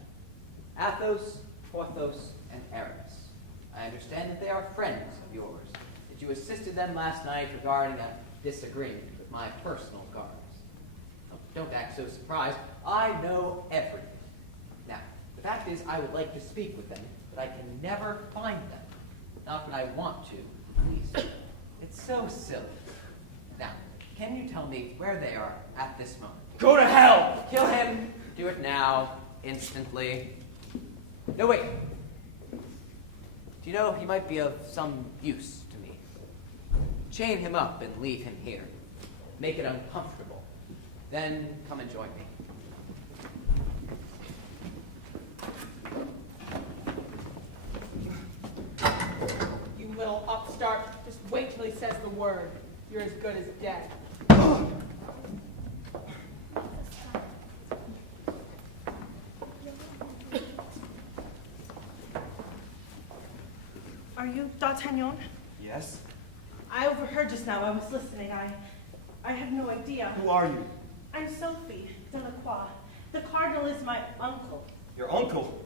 Athos, Porthos, and Aramis. I understand that they are friends of yours. That you assisted them last night regarding a disagreement with my personal guards. Oh, don't act so surprised. I know everything. Now, the fact is, I would like to speak with them, but I can never find them. Not that I want to, at least. It's so silly. Now, can you tell me where they are at this moment? Go to hell! Kill him. Do it now, instantly. No, wait. Do you know he might be of some use to me? Chain him up and leave him here. Make it uncomfortable. Then come and join me. You little upstart. Just wait till he says the word. You're as good as dead. Are you D'Artagnan? Yes? I overheard just now. I was listening. I have no idea. Who are you? I'm Sophie Delacroix. The cardinal is my uncle. Your uncle?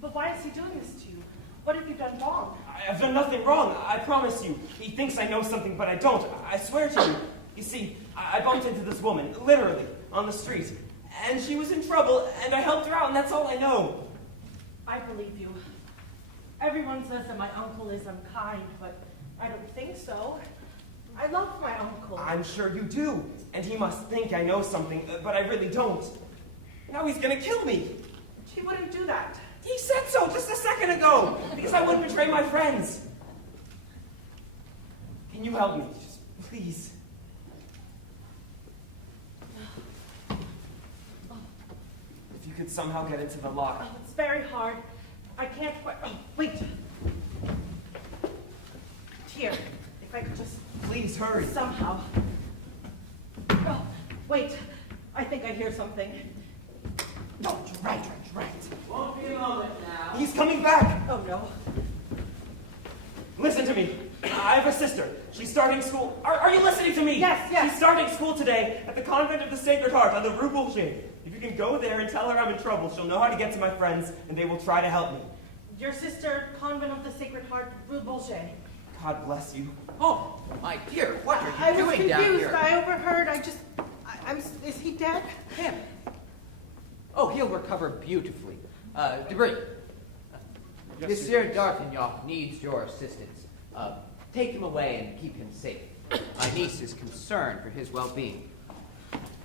But why is he doing this to you? What have you done wrong? I've done nothing wrong. I promise you. He thinks I know something, but I don't. I swear to you. You see, I bumped into this woman, literally, on the street. And she was in trouble, and I helped her out, and that's all I know. I believe you. Everyone says that my uncle is unkind, but I don't think so. I love my uncle. I'm sure you do. And he must think I know something, but I really don't. Now he's gonna kill me. He wouldn't do that. He said so just a second ago, because I wouldn't betray my friends. Can you help me? Just please. If you could somehow get into the lock. Oh, it's very hard. I can't quite. Oh, wait. Here, if I could just Please hurry. somehow. Oh, wait. I think I hear something. No, you're right. Won't be a moment now. He's coming back. Oh no. Listen to me. I have a sister. She's starting school. Are you listening to me? Yes, yes. She's starting school today at the Convent of the Sacred Heart on the Rue Bourget. If you can go there and tell her I'm in trouble, she'll know how to get to my friends, and they will try to help me. Your sister, Convent of the Sacred Heart, Rue Bourget. God bless you. Oh, my dear, what are you I was doing down confused. here? I overheard. Is he dead? Him. Oh, he'll recover beautifully. Debris. Monsieur d'Artagnan needs your assistance. Take him away and keep him safe. My niece is concerned for his well-being.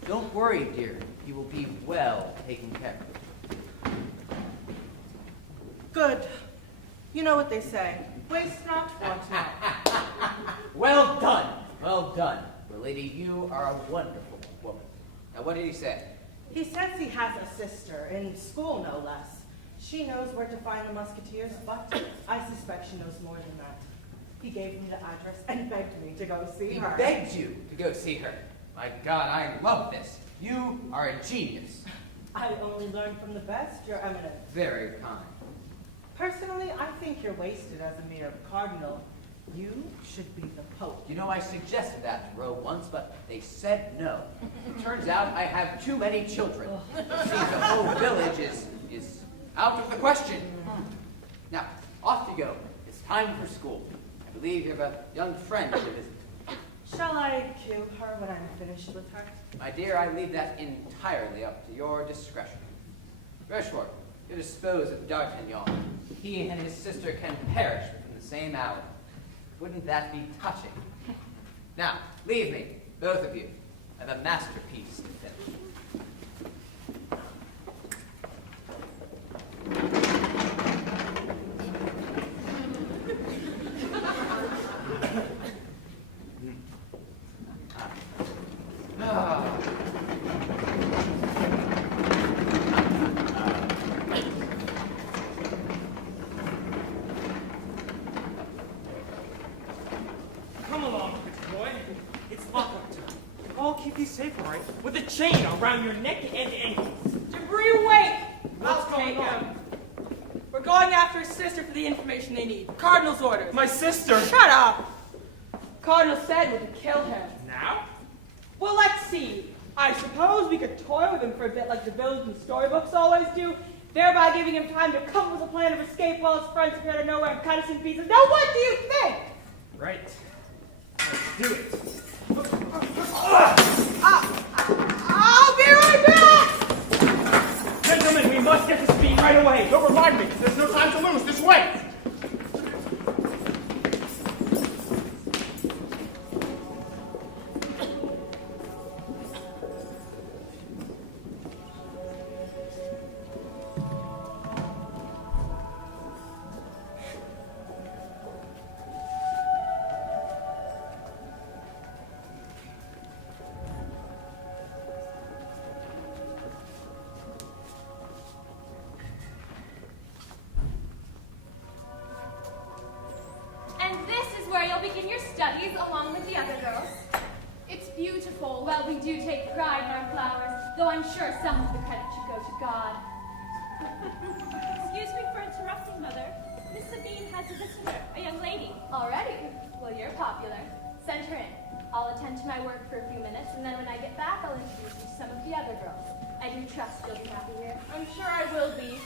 Don't worry, dear. He will be well taken care of. Good. You know what they say. Waste not, want not. Well done. Well done. Milady, you are a wonderful woman. Now, what did he say? He says he has a sister, in school no less. She knows where to find the Musketeers, but I suspect she knows more than that. He gave me the address and begged me to go see He her. begged you to go see her. My God, I love this. You are a genius. I only learn from the best, Your Eminence. Very kind. Personally, I think you're wasted as a mere cardinal. You should be the Pope. You know, I suggested that to Rome once, but they said no. Turns out I have too many children. It seems the whole village is out of the question. Now, off you go. It's time for school. I believe you have a young friend to visit. Shall I kill her when I'm finished with her? My dear, I leave that entirely up to your discretion. Rochefort, you dispose of D'Artagnan. He and his sister can perish within the same hour. Wouldn't that be touching? Now, leave me, both of you. I have a masterpiece to finish. Come along, pretty boy. It's lockup time. I'll keep you safe, all right? With a chain around your neck and ankles. Debris, wait! What's I'll going take on? him. We're going after his sister for the information they need. Cardinal's orders. My sister. Shut up! Cardinal said we're to kill him. Now? Well, let's see. I suppose we could toy with him for a bit like the villains in storybooks always do, thereby giving him time to come up with a plan of escape while his friends appear out of nowhere and cut us in pieces. Now what do you think? Right. Let's do it. I'll be right back! Gentlemen, we must get to speed right away. Don't remind me. There's no time to lose. This way. And this is where you'll begin your studies along with the other girls. It's beautiful. Well, we do take pride in our flowers, though I'm sure some of the credit should go to God. Excuse me for interrupting, Mother. Miss Sabine has a visitor, a young lady. Already? Well, you're popular. Send her in. I'll attend to my work for a few minutes, and then when I get back, I'll introduce you to some of the other girls. I do trust you'll be happy here. I'm sure I will be.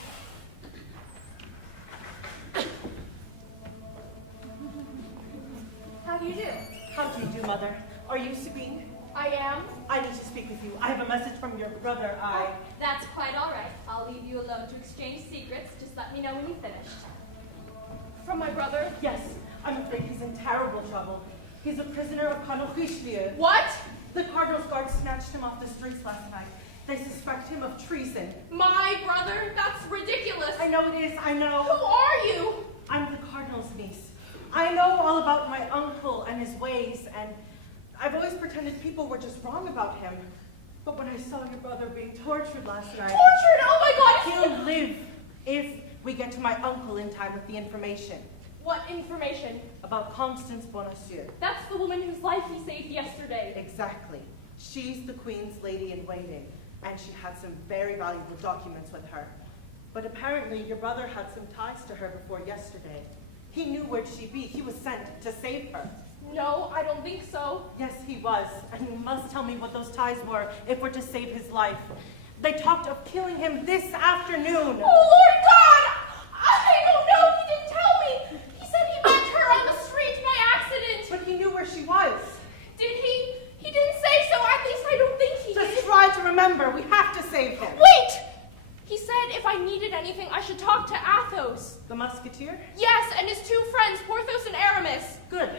How do you do? How do you do, Mother? Are you Sabine? I am. I need to speak with you. I have a message from your brother. That's quite all right. I'll leave you alone to exchange secrets. Just let me know when you've finished. From my brother? Yes, I'm afraid he's in terrible trouble. He's a prisoner of Cardinal Richelieu. What? The Cardinal's guards snatched him off the streets last night. They suspect him of treason. My brother? That's ridiculous. I know it is, I know. Who are you? I'm the Cardinal's niece. I know all about my uncle and his ways, and I've always pretended people were just wrong about him. But when I saw your brother being tortured last night... Tortured? Oh my God! He'll live if we get to my uncle in time with the information. What information? About Constance Bonacieux. That's the woman whose life he saved yesterday. Exactly. She's the Queen's lady-in-waiting, and she had some very valuable documents with her. But apparently your brother had some ties to her before yesterday. He knew where'd she be. He was sent to save her. No, I don't think so. Yes, he was. And you must tell me what those ties were if we're to save his life. They talked of killing him this afternoon. Oh, Lord God! I don't know. He didn't tell me. He said he met her on the street by accident. But he knew where she was. Did he? He didn't say so. At least I don't think he Just did. try to remember. We have to save him. Wait! He said if I needed anything, I should talk to Athos. The Musketeer? Yes, and his two friends, Porthos and Aramis. Good.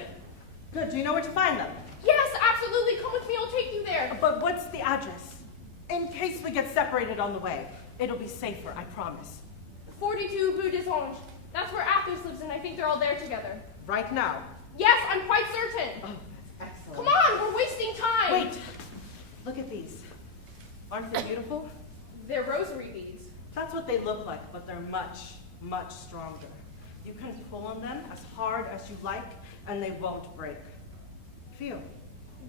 Good. Do you know where to find them? Yes, absolutely. Come with me. I'll take you there. But what's the address? In case we get separated on the way. It'll be safer, I promise. 42 Rue des Anges. That's where Athos lives, and I think they're all there together. Right now. Yes, I'm quite certain. Oh, that's excellent. Come on, we're wasting time. Wait. Look at these. Aren't they beautiful? They're rosary beads. That's what they look like, but they're much, much stronger. You can pull on them as hard as you like, and they won't break. Feel.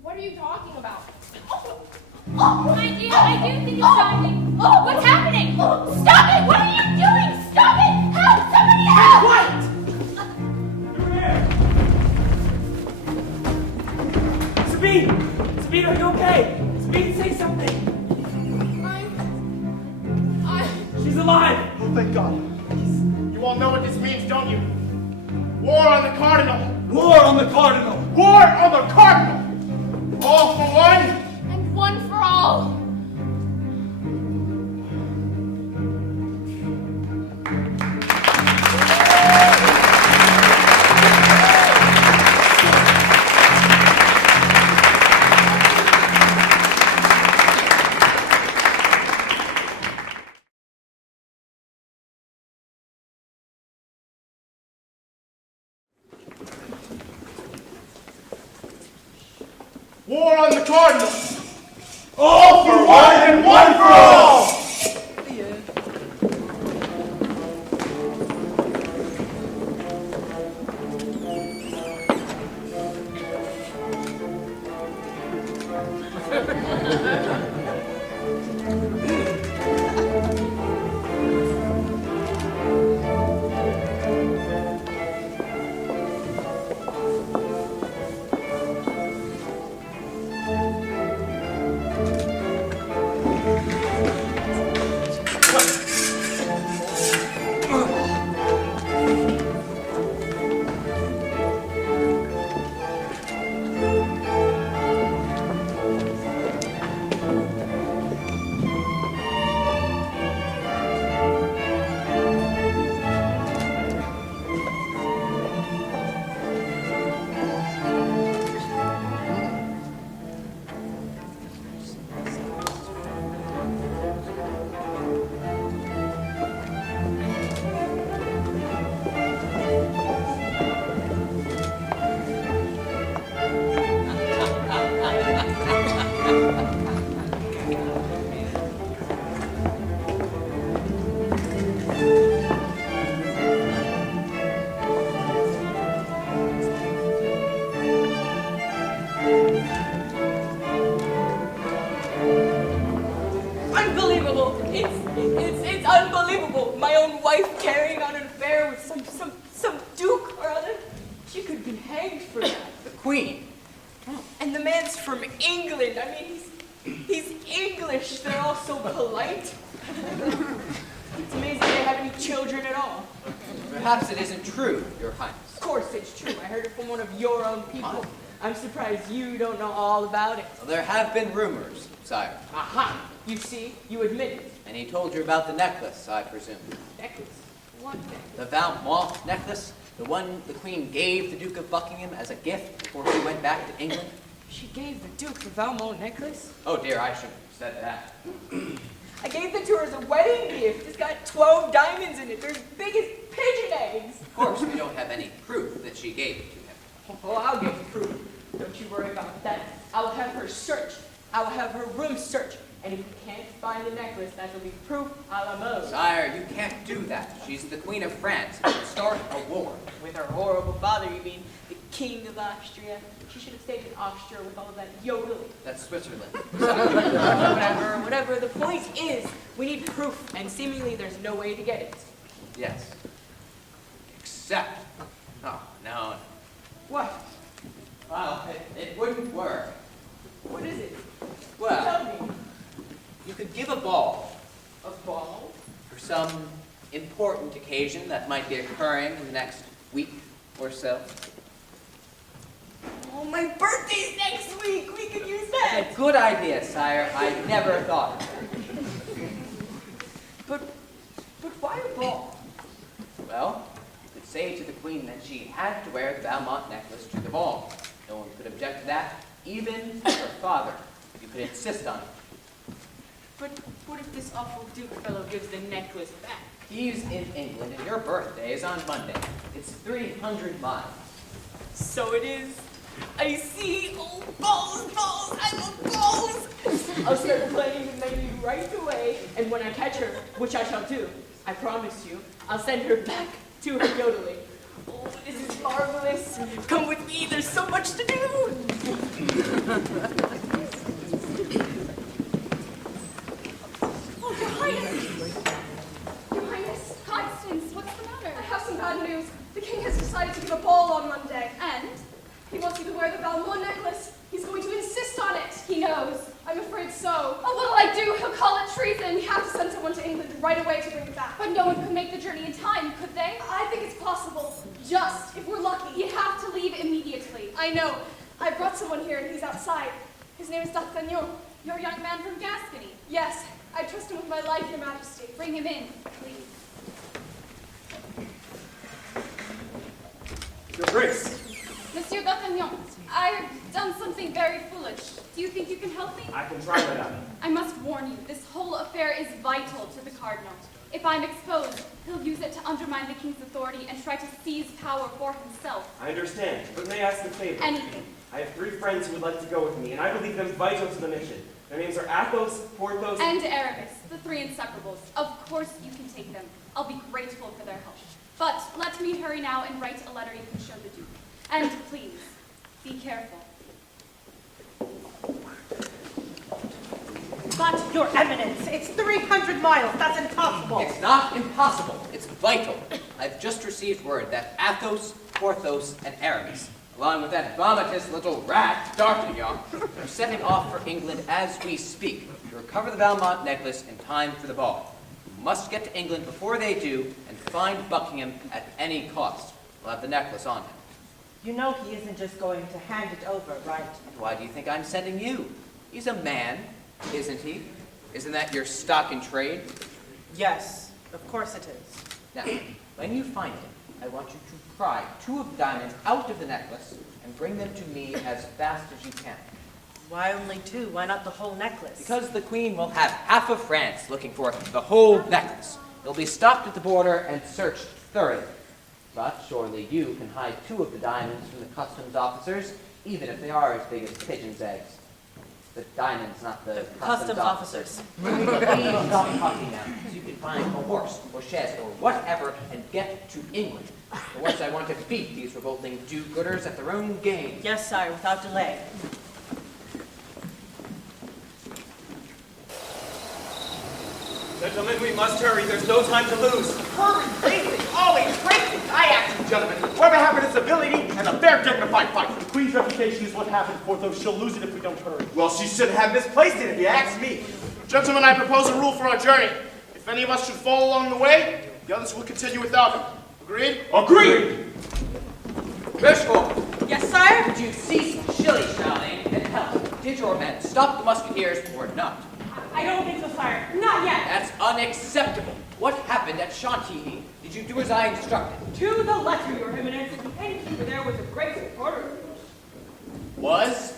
What are you talking about? Oh, My dear, I do think it's starting. Oh, what's happening? stop it! What are you doing? Stop it! Help! Somebody help! What? Sabine! Sabine, are you okay? Sabine, say something! She's alive! Oh, thank God. You all know what this means, don't you? War on the Cardinal! War on the Cardinal! War on the Cardinal! All for one! And one for all. War on the Cardinal! All for one and one for all! Unbelievable. It's unbelievable. My own wife carrying on an affair with some duke or other. She could be hanged for that. The Queen. And the man's from England. I mean, he's English. They're all so polite. It's amazing they have any children at all. Perhaps it isn't true, Your Highness. Of course it's true. I heard it from one of your own people. I'm surprised you don't know all about it. Well, there have been rumors, sire. Aha! You see, you admit it. And he told you about the necklace, I presume. Necklace? What necklace? The Valmont necklace, the one the Queen gave the Duke of Buckingham as a gift before he went back to England. She gave the Duke the Valmont necklace? Oh dear, I shouldn't have said that. I gave it to her as a wedding gift. It's got 12 diamonds in it. They're as big as pigeon eggs. Of course, we don't have any proof that she gave it to him. Oh, I'll get proof. Don't you worry about that. I will have her searched. I will have her room searched. And if you can't find the necklace, that will be proof a la mode. Sire, you can't do that. She's the Queen of France. It would start a war. With her horrible father, you mean the King of Austria? She should have stayed in Austria with all of that yodeling. That's Switzerland. Whatever. The point is, we need proof, and seemingly there's no way to get it. Yes. Except known. What? Well, it wouldn't work. What is it? Well, Tell me. you could give a ball A ball? for some important occasion that might be occurring in the next week or so. Oh, my birthday's next week. We could use that. A good idea, sire. I never thought of that. But why a ball? Well, you could say to the queen that she had to wear the Valmont necklace to the ball. No one could object to that, even her father. You could insist on it. But what if this awful Duke fellow gives the necklace back? He's in England, and your birthday is on Monday. It's 300 miles. So it is. I see. Oh, balls, balls. I love balls. I'll start playing with Lady right away, and when I catch her, which I shall do, I promise you, I'll send her back to her yodeling. Oh, this is marvelous. Come with me. There's so much to do. Oh, Your Highness! Your Highness, Constance, what's the matter? I have some bad news. The king has decided to give a ball on Monday. And? He wants you to wear the Valmont necklace. He's going to insist on it. He knows. I'm afraid so. Oh, what'll I do? He'll call it treason. We have to send someone to England right away to bring it back. But no one could make the journey in time, could they? I think it's possible. Just if we're lucky. You have to leave immediately. I know. I brought someone here and he's outside. His name is D'Artagnan. Your young man from Gascony. Yes, I trust him with my life, Your Majesty. Bring him in, please. Your Grace. Monsieur D'Artagnan, I've done something very foolish. Do you think you can help me? I can try, madame. I must warn you, this whole affair is vital to the Cardinal. If I'm exposed, he'll use it to undermine the king's authority and try to seize power for himself. I understand, but may I ask a favor? Anything. I have 3 friends who would like to go with me, and I believe them vital to the mission. Their names are Athos, Porthos, And Aramis, the 3 inseparables. Of course you can take them. I'll be grateful for their help. But let me hurry now and write a letter you can show the Duke. And please, be careful. But, Your Eminence, it's 300 miles. That's impossible. It's not impossible. It's vital. I've just received word that Athos, Porthos, and Aramis, along with that vomitous little rat, D'Artagnan, are setting off for England as we speak to recover the Valmont necklace in time for the ball. You must get to England before they do and find Buckingham at any cost. We'll have the necklace on him. You know he isn't just going to hand it over, right? Why do you think I'm sending you? He's a man, isn't he? Isn't that your stock in trade? Yes, of course it is. Now, when you find him, I want you to pry 2 of the diamonds out of the necklace and bring them to me as fast as you can. Why only 2? Why not the whole necklace? Because the Queen will have half of France looking for the whole necklace. You'll be stopped at the border and searched thoroughly. But surely you can hide 2 of the diamonds from the customs officers, even if they are as big as pigeons' eggs. The diamonds, not the Customs officers. Please stop talking now, so you can find a horse or chaise or whatever and get to England. For once I want to beat these revolting do-gooders at their own game. Yes, sire, without delay. Gentlemen, we must hurry. There's no time to lose. Hurry, racing, always racing. I ask you, gentlemen, whatever happened to civility and a fair, dignified fight? The Queen's reputation is what happened, Porthos. She'll lose it if we don't hurry. Well, she shouldn't have misplaced it if you ask me. Gentlemen, I propose a rule for our journey. If any of us should fall along the way, the others will continue without him. Agreed? Agreed! Bishop, Yes, sire? did you cease shilly-shallying and tell me, did your men stop the Musketeers or not? I don't think so, sire. Not yet. That's unacceptable. What happened at Chantilly? Did you do as I instructed? To the letter, Your Eminence. The innkeeper there was a great supporter of yours. Was?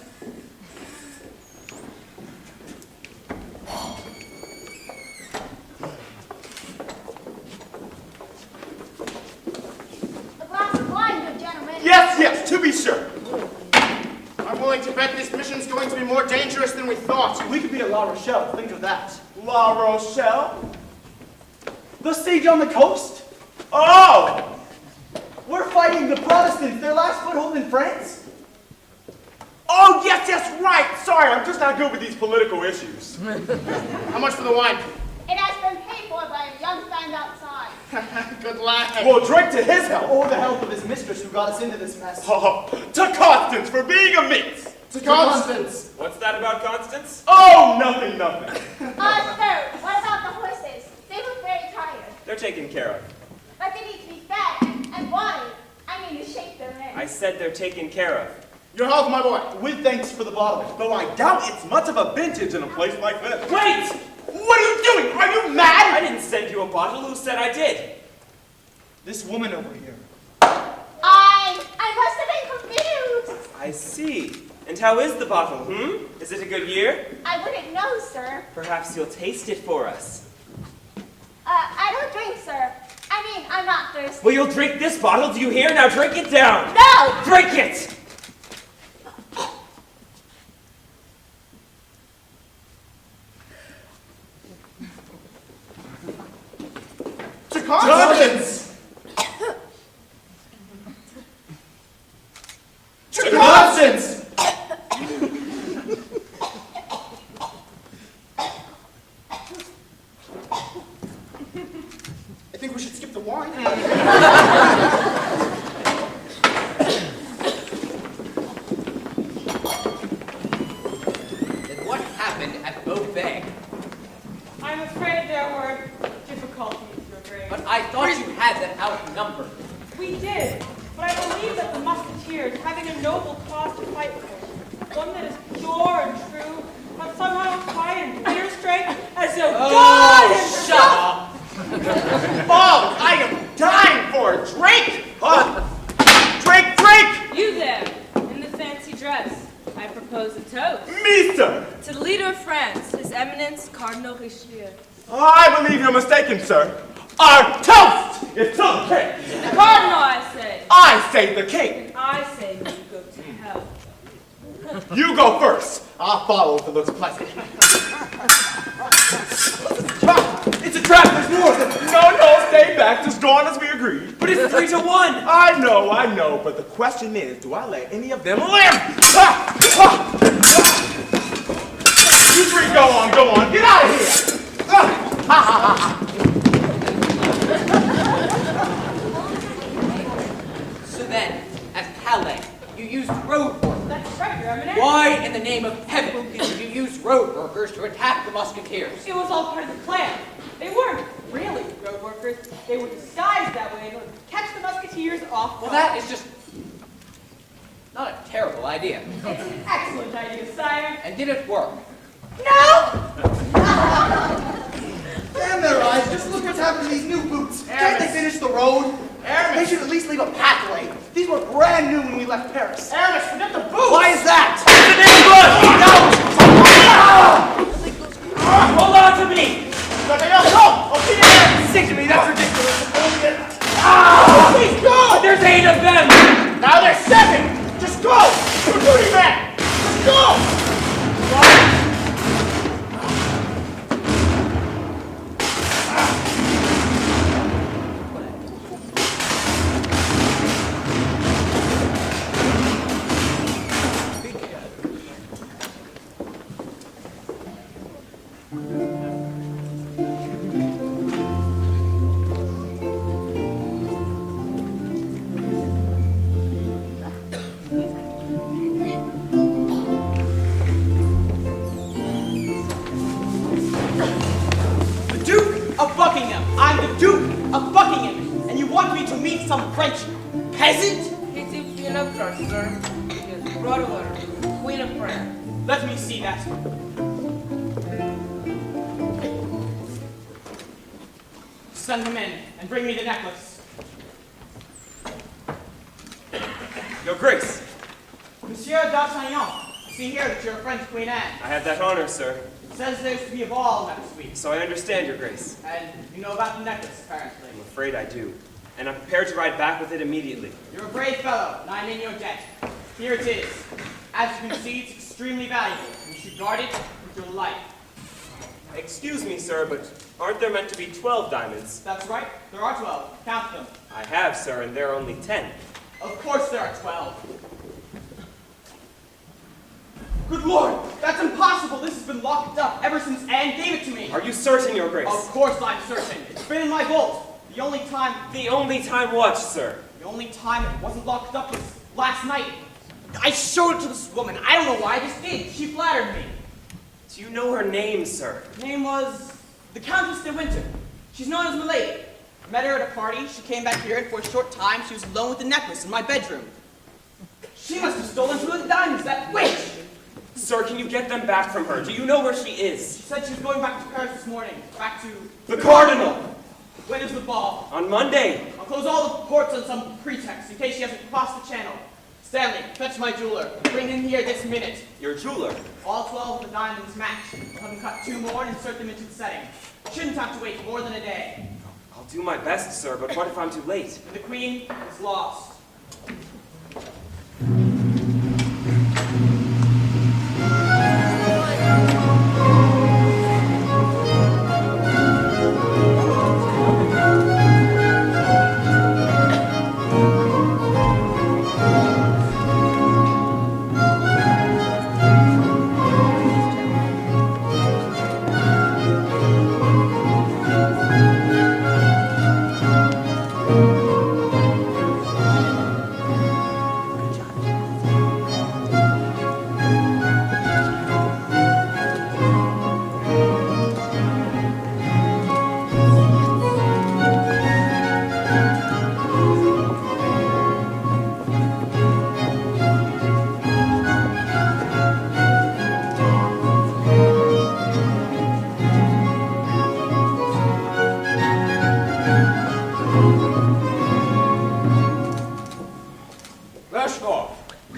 A glass of wine, good gentlemen. Yes, yes, to be sure. I'm willing to bet this mission's going to be more dangerous than we thought. We could be at La Rochelle. Think of that. La Rochelle? The siege on the coast? Oh! We're fighting the Protestants, their last foothold in France. Oh, yes, yes, right. Sorry, I'm just not good with these political issues. How much for the wine? It has been paid for by a young friend outside. Good lad. We'll drink to his health. Or the health of his mistress who got us into this mess. Oh, to Constance for being a minx. To Constance. What's that about Constance? Oh, nothing, nothing. Sir, what about the horses? They look very tired. They're taken care of. But they need to be fed and watered. I mean, to shake them in. I said they're taken care of. Your health, my boy. With thanks for the bottle. Though I doubt it's much of a vintage in a place like this. Wait! What are you doing? Are you I mad? didn't send you a bottle. Who said I did? This woman over here. I must have been confused. I see. And how is the bottle, Is it a good year? I wouldn't know, sir. Perhaps you'll taste it for us. I don't drink, sir. I mean, I'm not thirsty. Well, you'll drink this bottle. Do you hear? Now drink it down. No! Drink it! To Constance. To Constance. I think we should skip the wine. Then what happened at Beauvais? I'm afraid there were difficulties, Your Grace. But I thought you had them outnumbered. We did, but I believe that the Musketeers, having a noble cause to fight for, one that is pure and true, have somehow acquired in greater strength as though God himself. Shut up! Oh, I am dying for a drink. Drink, drink. You there, in the fancy dress, I propose a toast. Me, sir. To the leader of France, His Eminence Cardinal Richelieu. I believe you're mistaken, sir. Our toast is to the king. The Cardinal, I say. I say the king. I say you go to hell. You go first. I'll follow if it looks pleasant. It's a trap. There's more. No, stay back. Just go on as we agreed. But it's 3-1. I know. But the question is, do I let any of them live? You three, go on. Get out of here. So then, at Calais, you used road work. That's right, Your Eminence. Why in the name of heaven did you use road workers to attack the Musketeers? It was all part of the plan. They weren't really road workers. They were disguised that way in order to catch the Musketeers off Well, guard. that is just not a terrible idea. It's an excellent idea, sire. And did it work? No! Damn their eyes, just look what's happened to these new boots. Can't they finish the road? They should at least leave a pathway. These were brand new when we left Paris. Aramis, forget the boots. Why is that? Hold on to me. Stick to me. That's ridiculous. Please go. There's 8 of them. Now there's 7. Just go. You're doing that. Just go. Some French peasant? He's a queen of France, sir. His brother, Queen of France. Let me see that. Send him in and bring me the necklace. Your Grace. Monsieur d'Artagnan, I see here that you're a French Queen Anne. I have that honor, sir. It says there's to be a ball next week. So I understand, Your Grace. And you know about the necklace, apparently. I'm afraid I do. And I'm prepared to ride back with it immediately. You're a brave fellow, and I'm in your debt. Here it is. As you can see, it's extremely valuable. You should guard it with your life. Excuse me, sir, but aren't there meant to be 12 diamonds? That's right. There are 12. Count them. I have, sir, and there are only 10. Of course there are 12. Good Lord, that's impossible. This has been locked up ever since Anne gave it to me. Are you certain, Your Grace? Of course I'm certain. It's been in my vault. The The only time... The only time what, sir? The only time it wasn't locked up was last night. I showed it to this woman. I don't know why, I just did. She flattered me. Do you know her name, sir? Her name was the Countess de Winter. She's known as Milady. I met her at a party. She came back here, and for a short time, she was alone with the necklace in my bedroom. She must have stolen two of the diamonds, that witch! Sir, can you get them back from her? Do you know where she is? She said she was going back to Paris this morning. Back to... The Cardinal! When is the ball? On Monday. I'll close all the ports on some pretext, in case she hasn't crossed the channel. Stanley, fetch my jeweler. Bring him here this minute. Your jeweler? All 12 of the diamonds match. I'll have him cut 2 more and insert them into the setting. Shouldn't have to wait more than a day. I'll do my best, sir, but what if I'm too late? And the queen is lost.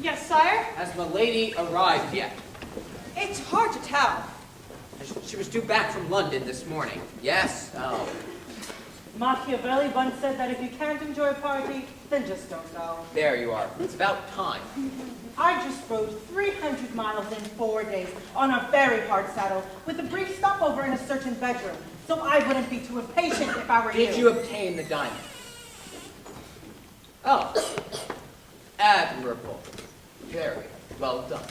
Yes, sire? Has Milady arrived yet? It's hard to tell. She was due back from London this morning. Yes? Oh. Machiavelli once said that if you can't enjoy a party, then just don't go. There you are. It's about time. I just rode 300 miles in 4 days on a very hard saddle with a brief stopover in a certain bedroom, so I wouldn't be too impatient if I were you. Did you obtain the diamond? Oh. Admirable. Very well done.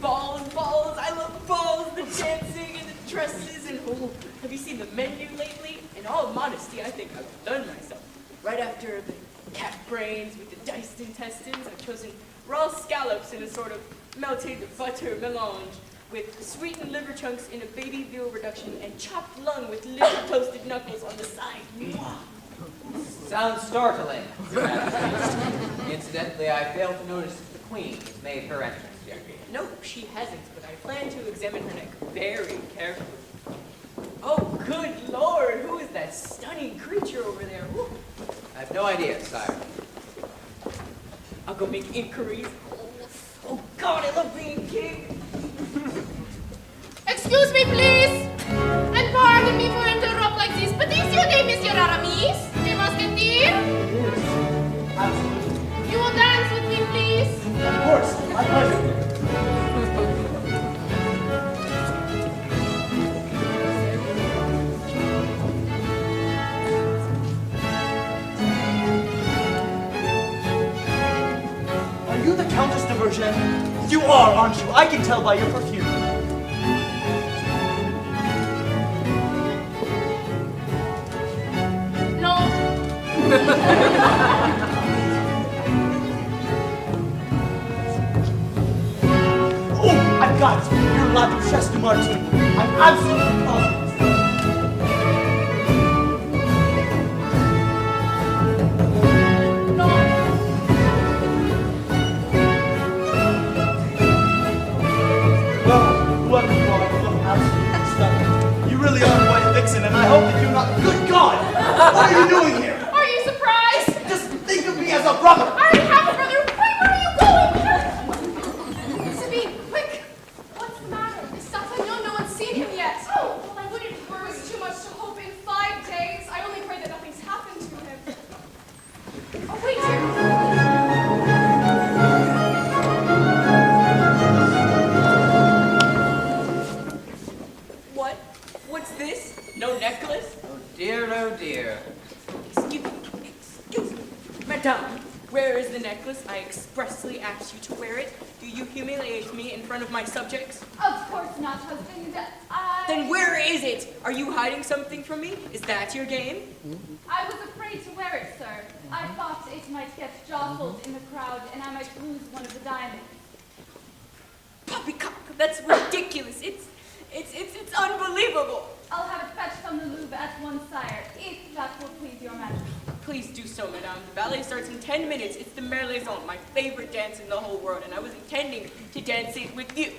Balls, balls, I love balls, the dancing and the dresses, and oh, have you seen the menu lately? In all modesty, I think I've done myself. Right after the cat brains with the diced intestines, I've chosen raw scallops in a sort of melted butter melange, with sweetened liver chunks in a baby veal reduction, and chopped lung with little toasted knuckles on the side. Mwah. Sounds startling, Your Majesty. Incidentally, I failed to notice if the Queen has made her entrance yet. No, she hasn't, but I plan to examine her neck very carefully. Oh, good Lord, who is that stunning creature over there? Woo. I have no idea, sire. I'll go make inquiries. Oh, God, I love being king. Excuse me, please. And pardon me for interrupt like this, but is your name Monsieur Aramis, the Musketeer? Yes, absolutely. You will dance with me, please? Of course, my pleasure. Are you the Countess de Vergennes? You are, aren't you? I can tell by your perfume. No. Oh, I've got it. You're La Duchesse de Martine. I'm absolutely positive. No. Well, whoever you are, you look absolutely stunning. You really are quite a vixen, and I hope that you're not... Good God! What are you doing here? Are you surprised? Just think of me as a brother! I already have a brother. Wait, where are you going? Sabine, quick. What's the matter? D'Artagnan, no one's seen him yet. Oh, well, I wouldn't worry. It's too much to hope in 5 days. I only pray that nothing's happened to him. Oh, wait. What? What's this? No necklace? Oh dear, oh dear. Excuse me, madame. Where is the necklace? I expressly asked you to wear it. Do you humiliate me in front of my subjects? Of course not, husband. Then where is it? Are you hiding something from me? Is that your game? I was afraid to wear it, sir. I thought it might get jostled in the crowd and I might lose one of the diamonds. Poppycock, that's ridiculous. It's unbelievable. I'll have it fetched from the Louvre at once, sire, if that will please your majesty. Please do so, madame. The ballet starts in 10 minutes. It's the Merlaison, my favorite dance in the whole world, and I was intending to dance it with you.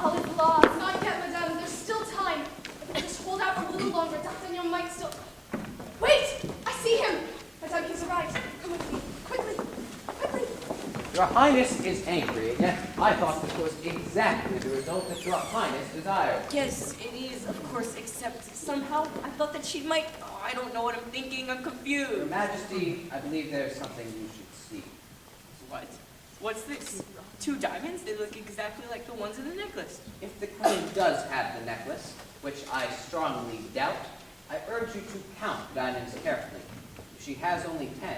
All is lost. Not yet, madame. There's still time. If we just hold out a little longer, D'Artagnan might still... Wait! I see him! Madame, he's arrived. Come with me. Quickly! Quickly! Your Highness is angry, and yet I thought this was exactly the result that Your Highness desired. Yes, it is, of course, except somehow I thought that she might... Oh, I don't know what I'm thinking. I'm confused. Your Majesty, I believe there's something you should see. What? What's this? 2 diamonds? They look exactly like the ones in the necklace. If the Queen does have the necklace, which I strongly doubt, I urge you to count the diamonds carefully. If she has only 10,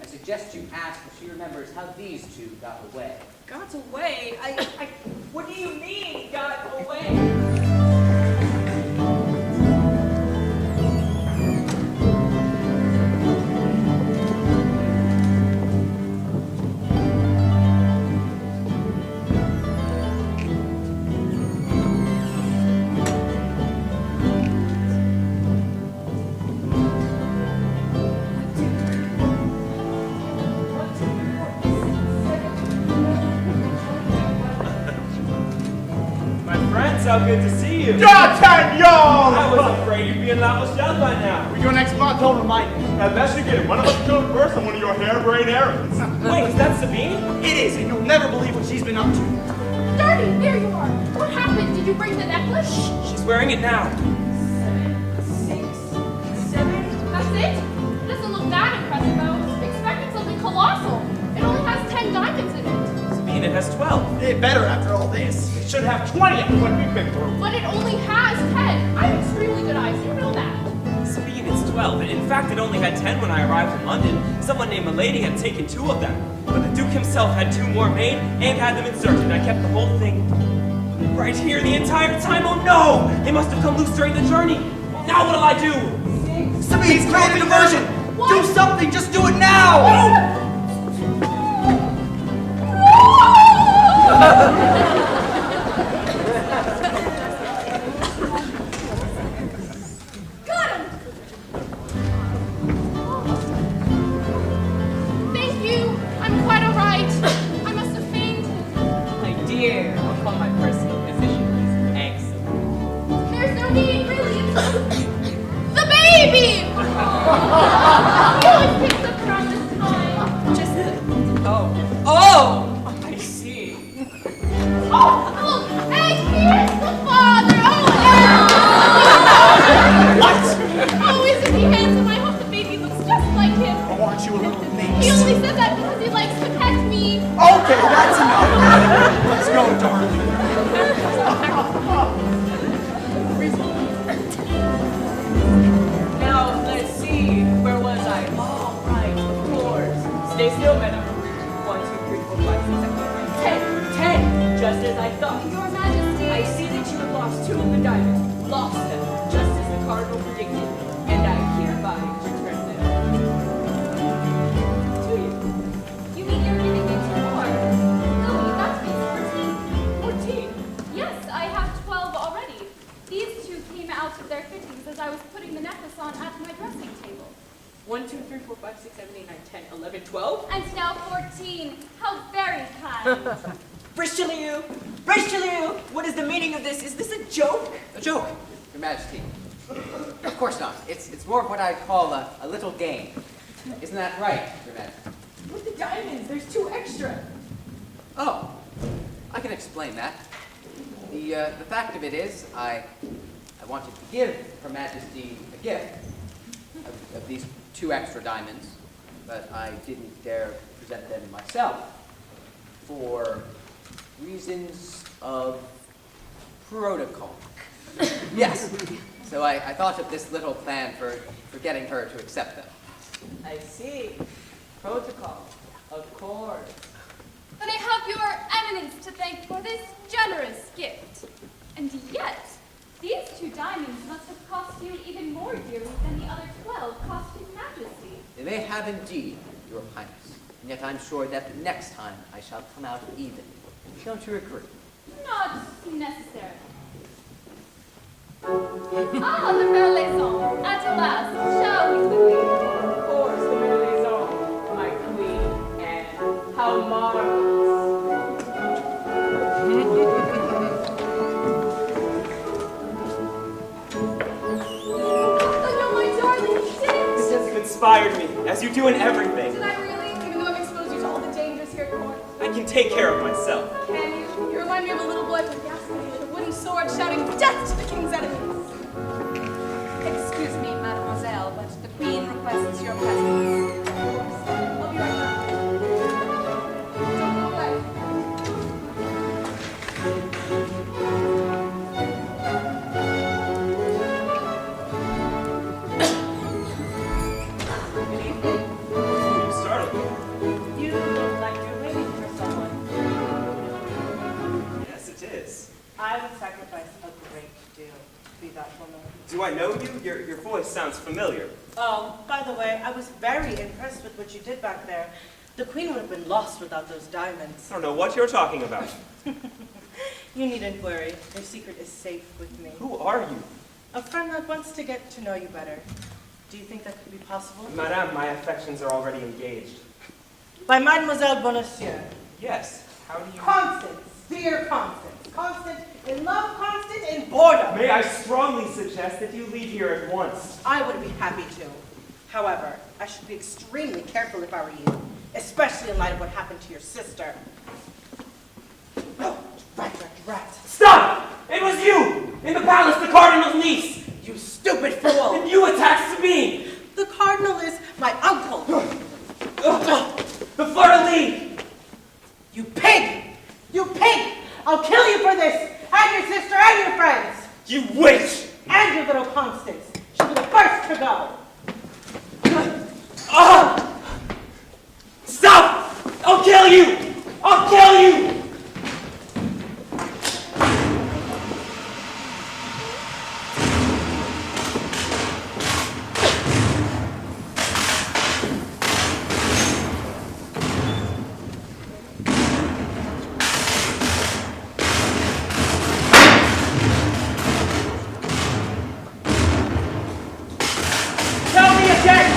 I suggest you ask if she remembers how these 2 got away. Got away? What do you mean, got away? How good to see you. D'Artagnan! I was afraid you'd be in La Rochelle by now. We go next month, don't remind me. Now best you get one of us killed first on one of your harebrained errands. Wait, is that Sabine? It is, and you'll never believe what she's been up to. Darty, there you are. What happened? Did you bring the necklace? She's wearing it now. 7, 6, 7. That's it? It doesn't look that impressive. I was expecting something colossal. It only has 10 diamonds in it. Sabine, it has 12. It better after all this. It should have 20 after what we've been through. But it only has 10. I have extremely good eyes. You know that. Sabine, it's 12. In fact, it only had 10 when I arrived in London. Someone named Milady had taken 2 of them. But the Duke himself had 2 more made and had them inserted. I kept the whole thing right here the entire time. Oh no! They must have come loose during the journey. Now what'll I do? Sabine, create a diversion! What? Do something, just do it now! Got him! Thank you. I'm quite all right. I must have fainted. My dear, upon my personal physician, he's excellent. There's no need, really. It's the baby! He always picks up around this time. Just oh, I see. Oh, look, and here's the father. Oh, isn't he handsome? I hope the baby looks just like him. Oh, aren't you a little He minx? only said that because he likes to pet me. Okay, that's enough. Let's go, darling. Now, let's see. Where was I? All right, of course. Stay still, madam. 1, 2, 3, 4, 5, 6, 7, 8, 10. 10, just as I thought. Your Majesty. I see that you have lost 2 of the diamonds. Lost them, just as the cardinal predicted. And I hereby return them to you. You mean you're giving me 2 more? Louis, that means 14. 14. Yes, I have 12 already. These 2 came out of their fittings as I was putting the necklace on at my dressing table. 1, 2, 3, 4, 5, 6, 7, 8, 9, 10, 11, 12. And now 14. How very kind. Richelieu! Richelieu! What is the meaning of this? Is this a joke? A joke, Your Majesty. Of course not. It's more of what I call a little game. Isn't that right, Your Majesty? With the diamonds, there's 2 extra. Oh, I can explain that. The fact of it is, I wanted to give Her Majesty a gift of these 2 extra diamonds, but I didn't dare present them myself for reasons of protocol. Yes. So I thought of this little plan for getting her to accept them. I see. Protocol. Of course. Then I have your eminence to thank for this generous gift. And yet, these 2 diamonds must have cost you even more dearly than the other 12 cost His Majesty. They have indeed, Your Highness. And yet I'm sure that next time I shall come out even. Don't you agree? Not necessarily. Ah, the Merlaison. At last, shall we, Louis? Of course, the Merlaison, my queen, and how marvelous. Oh, no, my darling, you did it! This has inspired me, as you do in everything. Did I really? Even though I've exposed you to all the dangers here at court. I can take care of myself. Can you? You remind me of a little boy from Gascony with a wooden sword shouting death to the king's enemies. Excuse me, mademoiselle, but the queen requests your presence. Of course. I'll be right back. Don't go away. You startled me. You look like you're waiting for someone. Yes, it is. I would sacrifice a great deal to be that woman. Do I know you? Your voice sounds familiar. Oh, by the way, I was very impressed with what you did back there. The queen would have been lost without those diamonds. I don't know what you're talking about. You needn't worry. Your secret is safe with me. Who are you? A friend that wants to get to know you better. Do you think that could be possible? Madame, my affections are already engaged. By Mademoiselle Bonacieux. Yes. How do you... Constance, dear Constance. Constant in love, constant in boredom. May I strongly suggest that you leave here at once. I would be happy to. However, I should be extremely careful if I were you, especially in light of what happened to your sister. Oh, rat. Stop! It was you! In the palace, the cardinal's niece! You stupid fool! And you attacked Sabine! The cardinal is my uncle. The fleur-de-lis! You pig! You pig! I'll kill you for this! And your sister and your friends! You witch! And your little Constance. She'll be the first to go. Stop! I'll kill you! I'll kill you! Tell me again!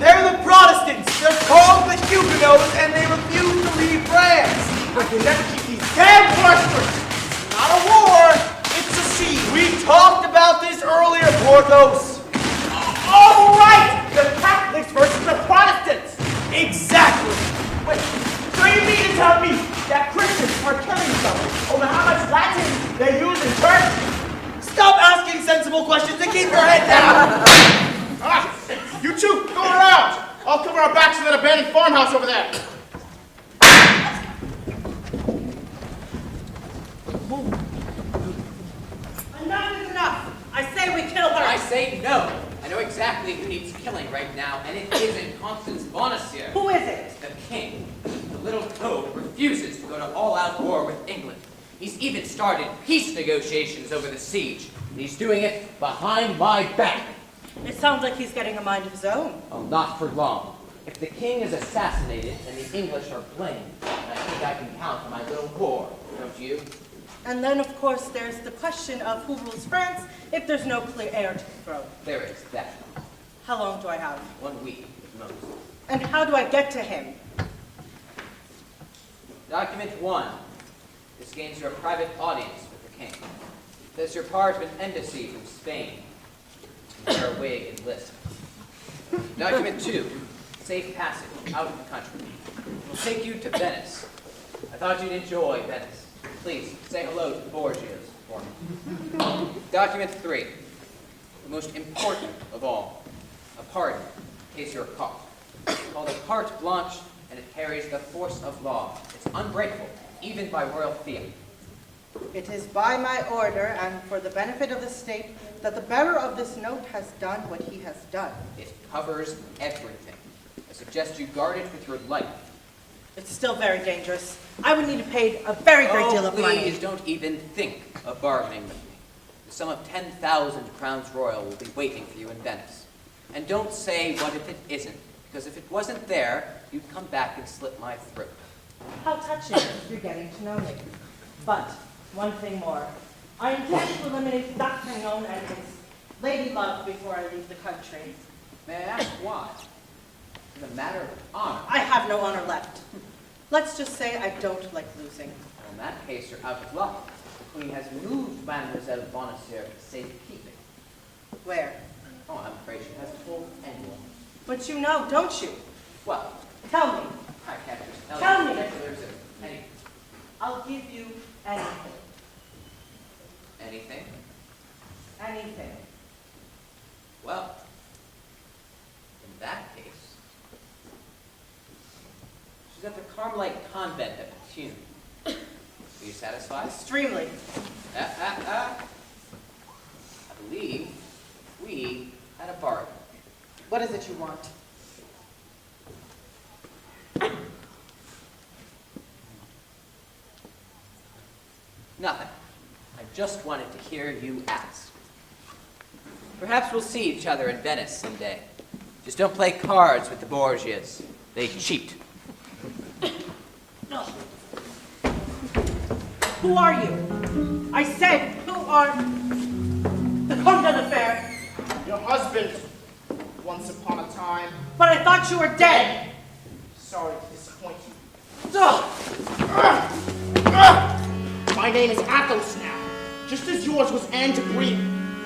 They're the Protestants! They're called the Huguenots, and they refuse to leave France! I can never keep these damn questions! It's not a war, it's a siege! We talked about this earlier, Porthos! Oh, right! The Catholics versus the Protestants! Exactly! Wait, so you mean to tell me that Christians are killing each other over how much Latin they use in church? Stop asking sensible questions and keep your head down! You two, go around! I'll cover our backs in that abandoned farmhouse over there. Enough is enough. I say we kill her. I say no. I know exactly who needs killing right now, and it isn't Constance Bonacieux. Who is it? The king. The little toad refuses to go to all-out war with England. He's even started peace negotiations over the siege, and he's doing it behind my back. It sounds like he's getting a mind of his own. Oh, not for long. If the king is assassinated and the English are blamed, I think I can count on my little war, don't you? And then, of course, there's the question of who rules France if there's no clear heir to the throne. There is that. How long do I have? 1 week at most. And how do I get to him? Document 1. This gains your private audience with the king. Says you're part of an embassy from Spain. You wear a wig and lisp. Document 2. Safe passage out of the country. We'll take you to Venice. I thought you'd enjoy Venice. Please, say hello to the Borgias for me. Document 3. The most important of all. A pardon, in case you're caught. Called a carte blanche, and it carries the force of law. It's unbreakable, even by royal fiat. It is by my order and for the benefit of the state that the bearer of this note has done what he has done. It covers everything. I suggest you guard it with your life. It's still very dangerous. I would need to pay a very great deal of money. Please don't even think of bargaining with me. The sum of 10,000 crowns royal will be waiting for you in Venice. And don't say what if it isn't, because if it wasn't there, you'd come back and slit my throat. How touching you're getting to know me. But one thing more. I intend to eliminate D'Artagnan and his lady love before I leave the country. May I ask why? It's a matter of honor. I have no honor left. Let's just say I don't like losing. Well, in that case, you're out of luck. The Queen has moved Mademoiselle Bonacieux to safekeeping. Where? Oh, I'm afraid she hasn't told anyone. But you know, don't you? Well, Tell me. I can't just tell Tell you. me. There's anything. I'll give you anything. Anything? Anything. Well, in that case, she's at the Carmelite convent at Bethune. Are you satisfied? Extremely. I believe we had a bargain. What is it you want? Nothing. I just wanted to hear you ask. Perhaps we'll see each other in Venice someday. Just don't play cards with the Borgias. They cheat. No. Who are you? I said, who are the Comte de la Fere? Your husband, once upon a time. But I thought you were dead. Sorry to disappoint you. Ugh. My name is Athos now, just as yours was Anne de Brie.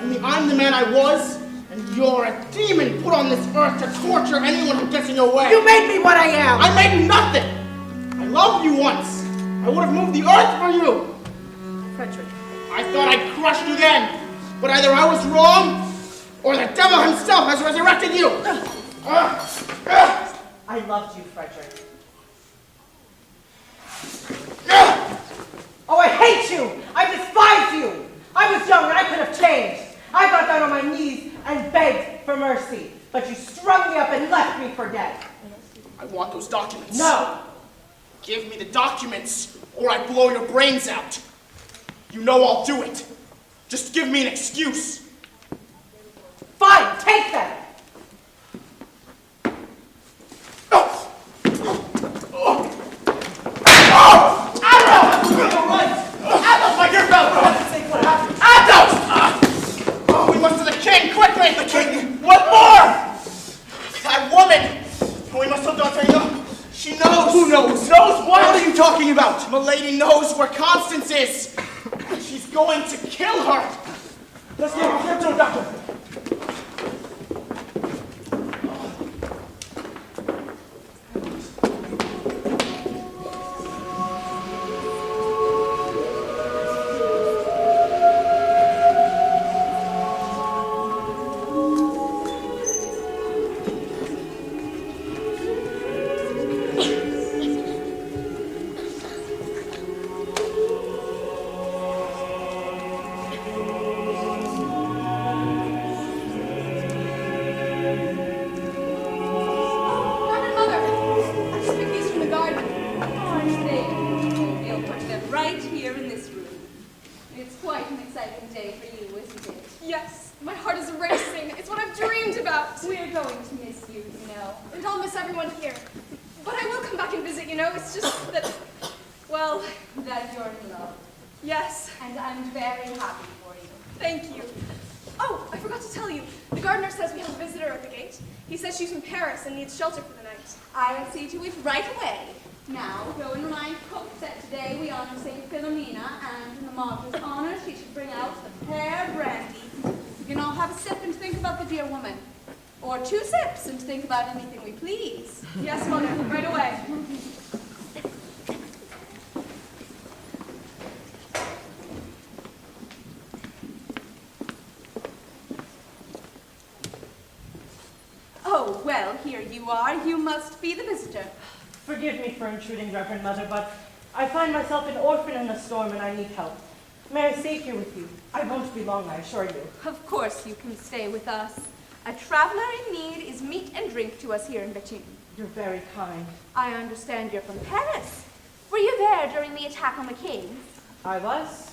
Only I'm the man I was, and you're a demon put on this earth to torture anyone who gets in your way. You made me what I am. I made you nothing. I loved you once. I would have moved the earth for you. Frederick. I thought I'd crushed you then, but either I was wrong, or the devil himself has resurrected you. I loved you, Frederick. Oh, I hate you! I despise you! I was young and I could have changed. I got down on my knees and begged for mercy, but you strung me up and left me for dead. I want those documents. No! Give me the documents, or I blow your brains out. You know I'll do it. Just give me an excuse. Fine, take them! We must to the king, quickly! The king? What more? That woman! We must have D'Artagnan. She knows. Who knows? Knows what? What are you talking about? Milady knows where Constance is. She's going to kill her. Let's get to a doctor. Shelter for the night. I'll see to it right away. Now, go and remind cook that today we honor St. Philomena, and in the martyr's honor, she should bring out the pear brandy. You can all have a sip and think about the dear woman. Or 2 sips and think about anything we please. Yes, Mother, right away. Oh, well, here you are. You must be the visitor. Forgive me for intruding, Reverend Mother, but I find myself an orphan in a storm and I need help. May I stay here with you? I won't be long, I assure you. Of course you can stay with us. A traveler in need is meat and drink to us here in Béthune. You're very kind. I understand you're from Paris. Were you there during the attack on the king? I was.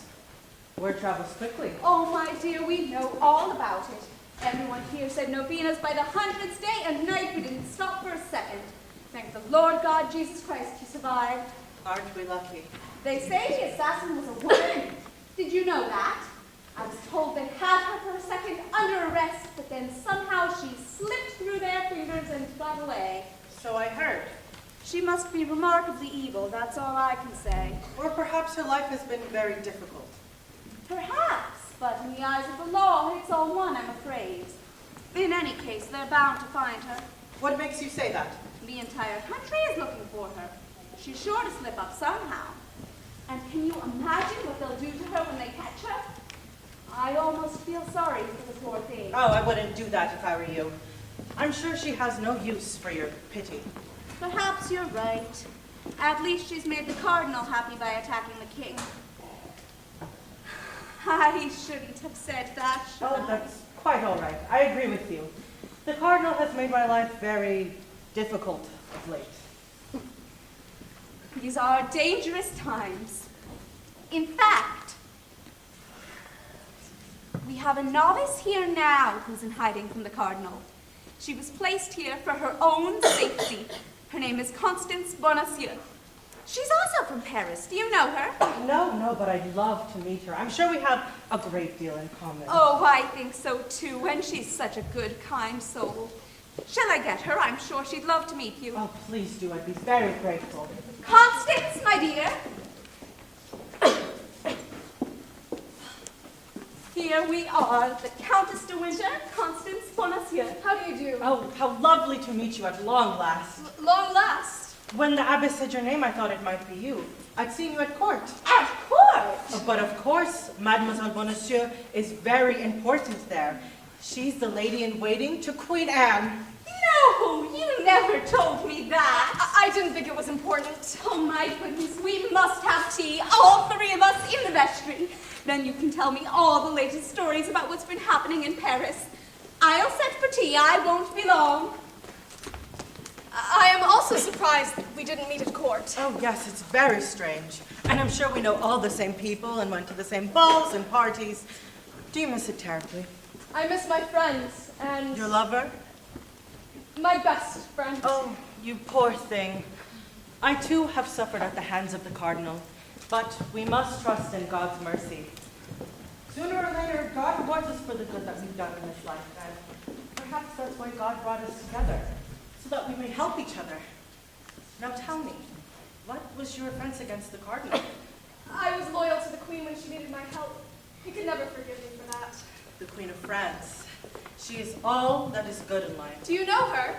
Word travels quickly. Oh, my dear, we know all about it. Everyone here said novenas by the hundreds day and night. We didn't stop for a second. Thank the Lord God, Jesus Christ, you survived. Aren't we lucky? They say the assassin was a woman. Did you know that? I was told they had her for a second under arrest, but then somehow she slipped through their fingers and got away. So I heard. She must be remarkably evil, that's all I can say. Or perhaps her life has been very difficult. Perhaps, but in the eyes of the law, it's all one, I'm afraid. In any case, they're bound to find her. What makes you say that? The entire country is looking for her. She's sure to slip up somehow. And can you imagine what they'll do to her when they catch her? I almost feel sorry for the poor thing. Oh, I wouldn't do that if I were you. I'm sure she has no use for your pity. Perhaps you're right. At least she's made the cardinal happy by attacking the king. I shouldn't have said that, should Oh, I? that's quite all right. I agree with you. The cardinal has made my life very difficult of late. These are dangerous times. In fact, we have a novice here now who's in hiding from the cardinal. She was placed here for her own safety. Her name is Constance Bonacieux. She's also from Paris. Do you know her? No, but I'd love to meet her. I'm sure we have a great deal in common. Oh, I think so too, and she's such a good, kind soul. Shall I get her? I'm sure she'd love to meet you. Oh, please do. I'd be very grateful. Constance, my dear. Here we are, the Countess de Winter, Constance Bonacieux. How do you do? Oh, how lovely to meet you at long last. Long last. When the abbess said your name, I thought it might be you. I'd seen you at court. At court? Oh, but of course, Mademoiselle Bonacieux is very important there. She's the lady-in-waiting to Queen Anne. No, you never told me that. I didn't think it was important. Oh my goodness, we must have tea, all three of us in the vestry. Then you can tell me all the latest stories about what's been happening in Paris. I'll set for tea, I won't be long. I am also surprised that we didn't meet at court. Oh, yes, it's very strange. And I'm sure we know all the same people and went to the same balls and parties. Do you miss it terribly? I miss my friends and... Your lover? My best friend. Oh, you poor thing. I too have suffered at the hands of the cardinal, but we must trust in God's mercy. Sooner or later, God rewards us for the good that we've done in this life, and perhaps that's why God brought us together, so that we may help each other. Now tell me, what was your offense against the cardinal? I was loyal to the queen when she needed my help. He could never forgive me for that. The Queen of France. She is all that is good in life. Do you know her?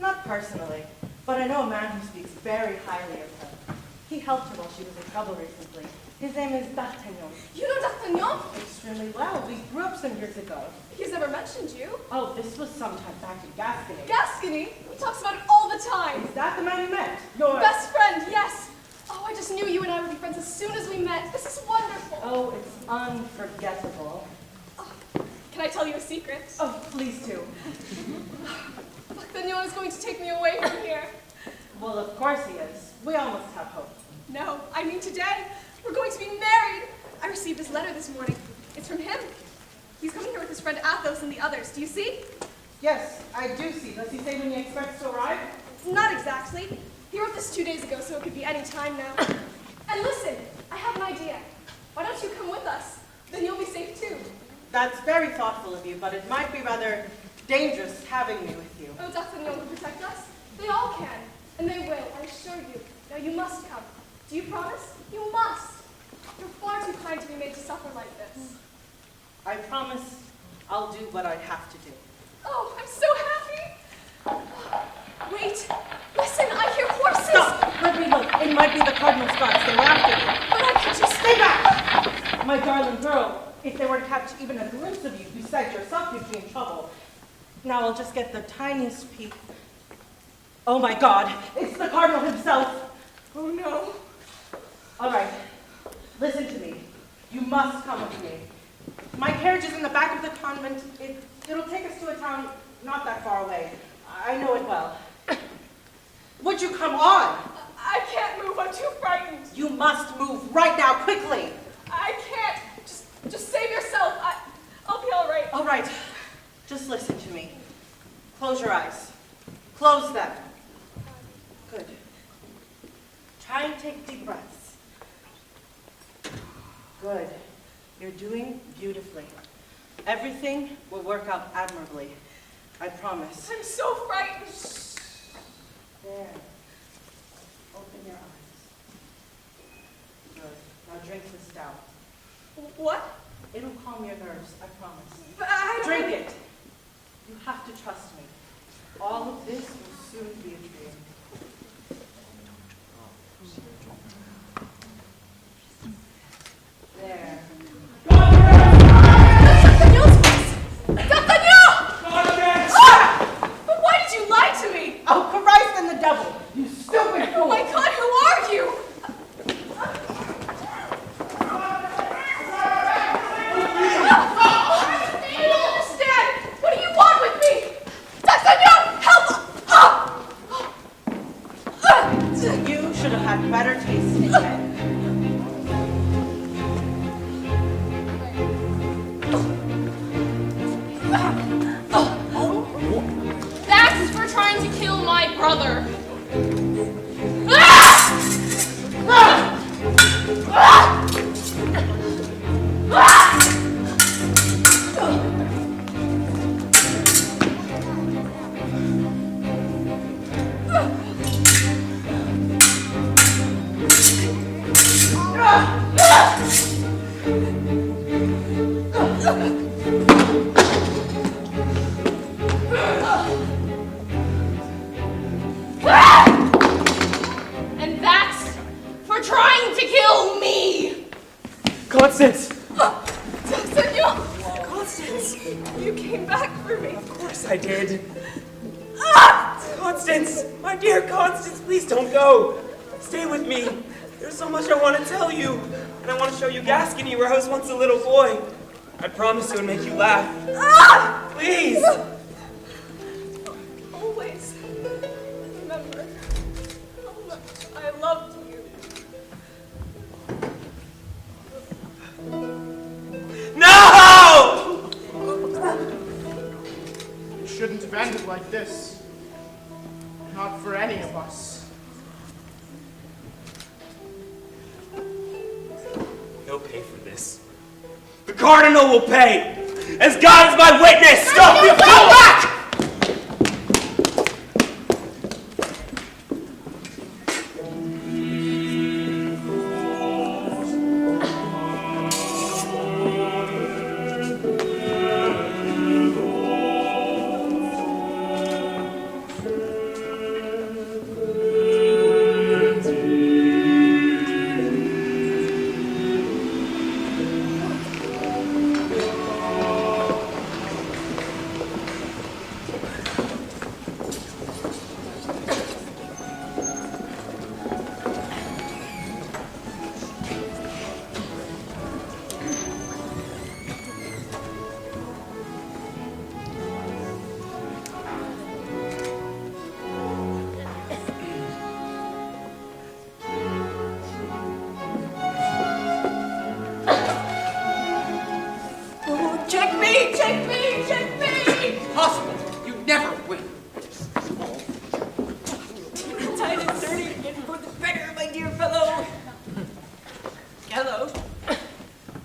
Not personally, but I know a man who speaks very highly of her. He helped her while she was in trouble recently. His name is D'Artagnan. You know D'Artagnan? Extremely well. We grew up some years ago. He's never mentioned you. Oh, this was sometime back in Gascony. Gascony? He talks about it all the time. Is that the man you met? Your Best friend, yes. Oh, I just knew you and I would be friends as soon as we met. This is wonderful. Oh, it's unforgettable. Can I tell you a secret? Oh, please do. D'Artagnan is going to take me away from here. Well, of course he is. We all must have hope. No, I mean today. We're going to be married. I received his letter this morning. It's from him. He's coming here with his friend Athos and the others. Do you see? Yes, I do see. Does he say when he expects to arrive? Not exactly. He wrote this 2 days ago, so it could be any time now. And listen, I have an idea. Why don't you come with us? Then you'll be safe too. That's very thoughtful of you, but it might be rather dangerous having me with you. Oh, D'Artagnan will protect us. They all can. And they will, I assure you. Now you must come. Do you promise? You must. You're far too kind to be made to suffer like this. I promise I'll do what I have to do. Oh, I'm so happy. Wait, listen, I hear horses. Stop! Let me look. It might be the Cardinal's guards. They were after me. But I can just Stay back! My darling girl, if they were to catch even a glimpse of you, you said yourself you'd be in trouble. Now I'll just get the tiniest peek. Oh my God, it's the Cardinal himself. Oh no. All right, listen to me. You must come with me. My carriage is in the back of the convent. It'll take us to a town not that far away. I know it well. Would you come on? I can't move. I'm too frightened. You must move right now, quickly. I can't. Just save yourself. I'll be all right. All right. Just listen to me. Close your eyes. Close them. Good. Try and take deep breaths. Good. You're doing beautifully. Everything will work out admirably. I promise. I'm so frightened. There. Open your eyes. Good. Now drink the stout. What? It'll calm your nerves, I promise. But I don't... Drink it. You have to trust me. All of this will soon be a dream. There. But why did you lie to me? Oh, Christ and the devil! You stupid fool! Oh my God, who are you? I don't understand. What do you want with me? D'Artagnan, help! You should have had better taste in bed. That's for trying to kill my brother. And that's for trying to kill me. Constance! D'Artagnan! Constance, you came back for me. Of course I did. Constance! My dear Constance, please don't go. Stay with me. There's so much I want to tell you. And I want to show you Gascony, where I was once a little boy. I promised it would make you laugh. Please! Always remember how much I loved you. No! It shouldn't have ended like this. Not for any of us. He'll pay for this. The Cardinal will pay! As God is my witness! Stop! You come back! Checkmate! Checkmate! Checkmate! Impossible. You never win. Tight and sturdy and for the better, my dear fellow. Hello.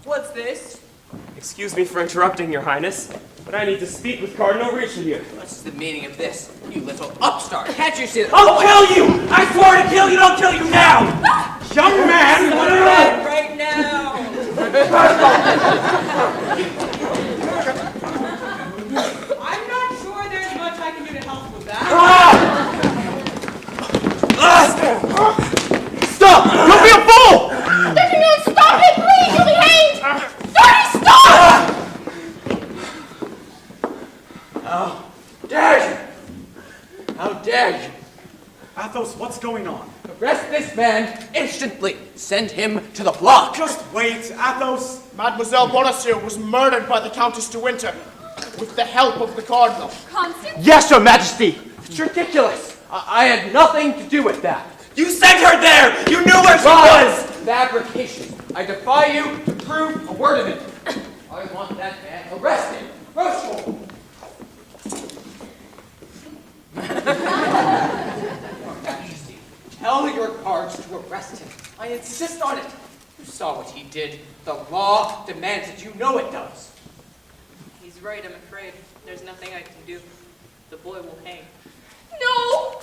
What's this? Excuse me for interrupting, Your Highness, but I need to speak with Cardinal Richelieu. What's the meaning of this? You little upstart. Can't you see that? I'll kill you! I swore to kill you, don't kill you now! Young man! Right now. I'm not sure there's much I can do to help with that. Stop! Don't be a fool! D'Artagnan, stop it, please! You'll be hanged! Sorry, stop! How dare you? How dare you? Athos, what's going on? Arrest this man instantly. Send him to the block. Just wait, Athos. Mademoiselle Bonacieux was murdered by the Countess de Winter with the help of the Cardinal. Constance? Yes, Your Majesty. It's ridiculous. I had nothing to do with that. You sent her there! You knew where she was! Fabrication. I defy you to prove a word of it. I want that man arrested. Rochefort. Your Majesty, tell your guards to arrest him. I insist on it. You saw what he did. The law demands it. You know it does. He's right, I'm afraid. There's nothing I can do. The boy will hang. No!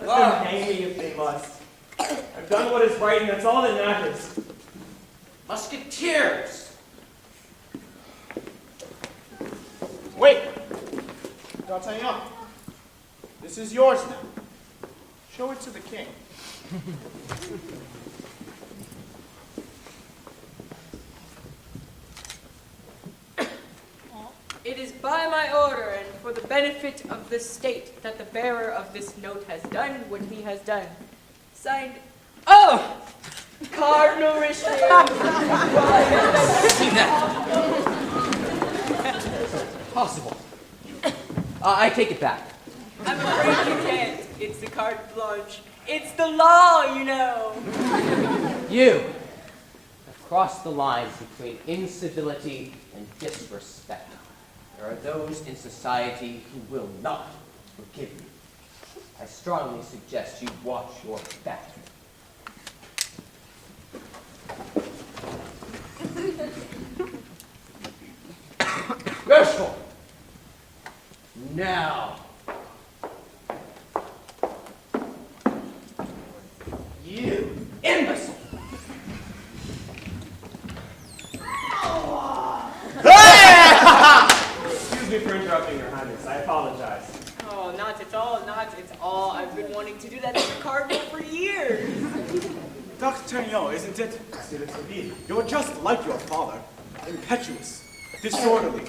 Let them hang me if they must. I've done what is right, and that's all that matters. Musketeers! Wait! D'Artagnan, this is yours now. Show it to the king. It is by my order and for the benefit of the state that the bearer of this note has done what he has done. Signed, oh! Cardinal Richelieu. See that? Possible. I take it back. I'm afraid you can't. It's the carte blanche. It's the law, you know. You have crossed the lines between incivility and disrespect. There are those in society who will not forgive you. I strongly suggest you watch your back. Rochefort! Now! You imbecile! Excuse me for interrupting, Your Highness. I apologize. Oh, not at all, not at all. I've been wanting to do that as a cardinal for years. D'Artagnan, isn't it? You're just like your father. Impetuous, disorderly,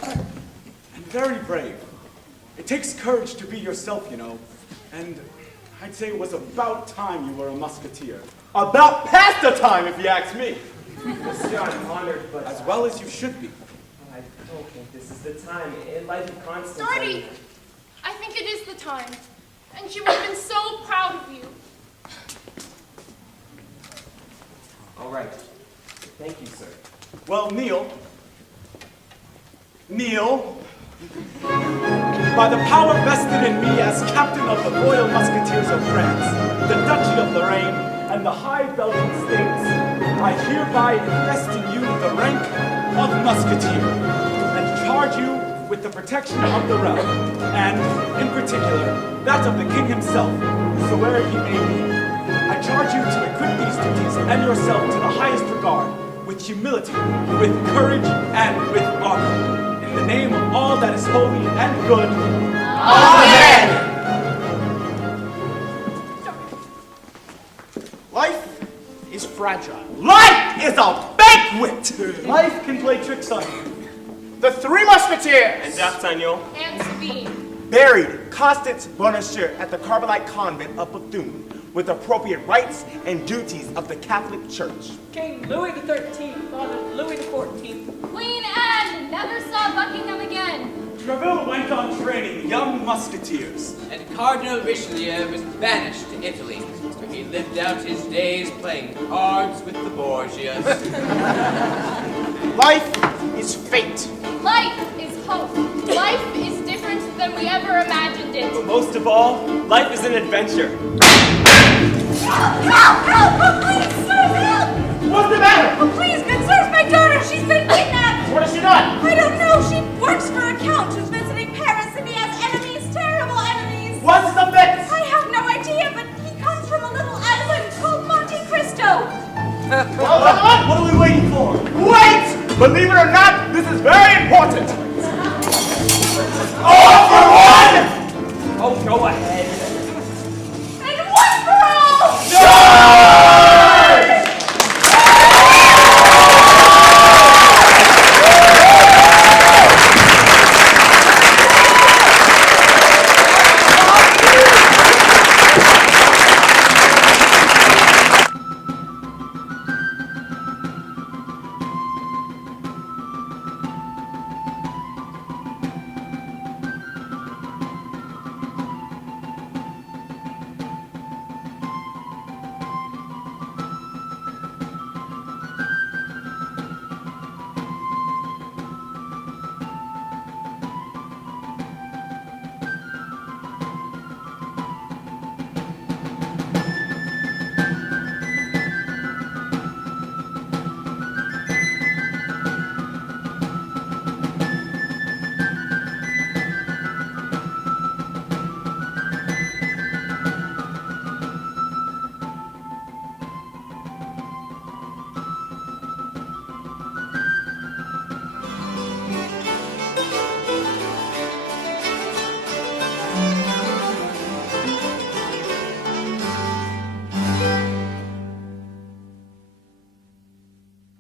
and very brave. It takes courage to be yourself, you know. And I'd say it was about time you were a musketeer. About past the time, if you ask me. Monsieur, I'm honored, but As well as you should be. I don't think this is the time. In light of Constance, Darty, I think it is the time. And she would have been so proud of you. All right. Thank you, sir. Well, Kneel. Kneel. By the power vested in me as captain of the Royal Musketeers of France, the Duchy of Lorraine, and the High Belgian States, I hereby invest in you the rank of Musketeer, and charge you with the protection of the realm, and, in particular, that of the King himself, whosoever he may be. I charge you to equip these duties and yourself to the highest regard, with humility, with courage, and with honor. In the name of all that is holy and good. Amen! Life is fragile. Life is a banquet! Life can play tricks on you. The Three Musketeers! And D'Artagnan. And Sabine. Buried Constance Bonacieux at the Carmelite Convent of Bethune, with appropriate rights and duties of the Catholic Church. King Louis XIII, Father Louis XIV. Queen Anne never saw Buckingham again. Treville went on training young musketeers. And Cardinal Richelieu was banished to Italy, where he lived out his days playing cards with the Borgias. Life is fate. Life is hope. Life is different than we ever imagined it. But most of all, life is an adventure. Help! Oh, please, sirs, help! What's the matter? Oh, please, good sirs, my daughter, she's been kidnapped! What has she done? I don't know, she works for a count who's visiting Paris and he has enemies, terrible enemies! What's the fix? I have no idea, but he comes from a little island called Monte Cristo. Well done. What are we waiting for? Wait! Believe it or not, this is very important. All for one! Oh, go ahead.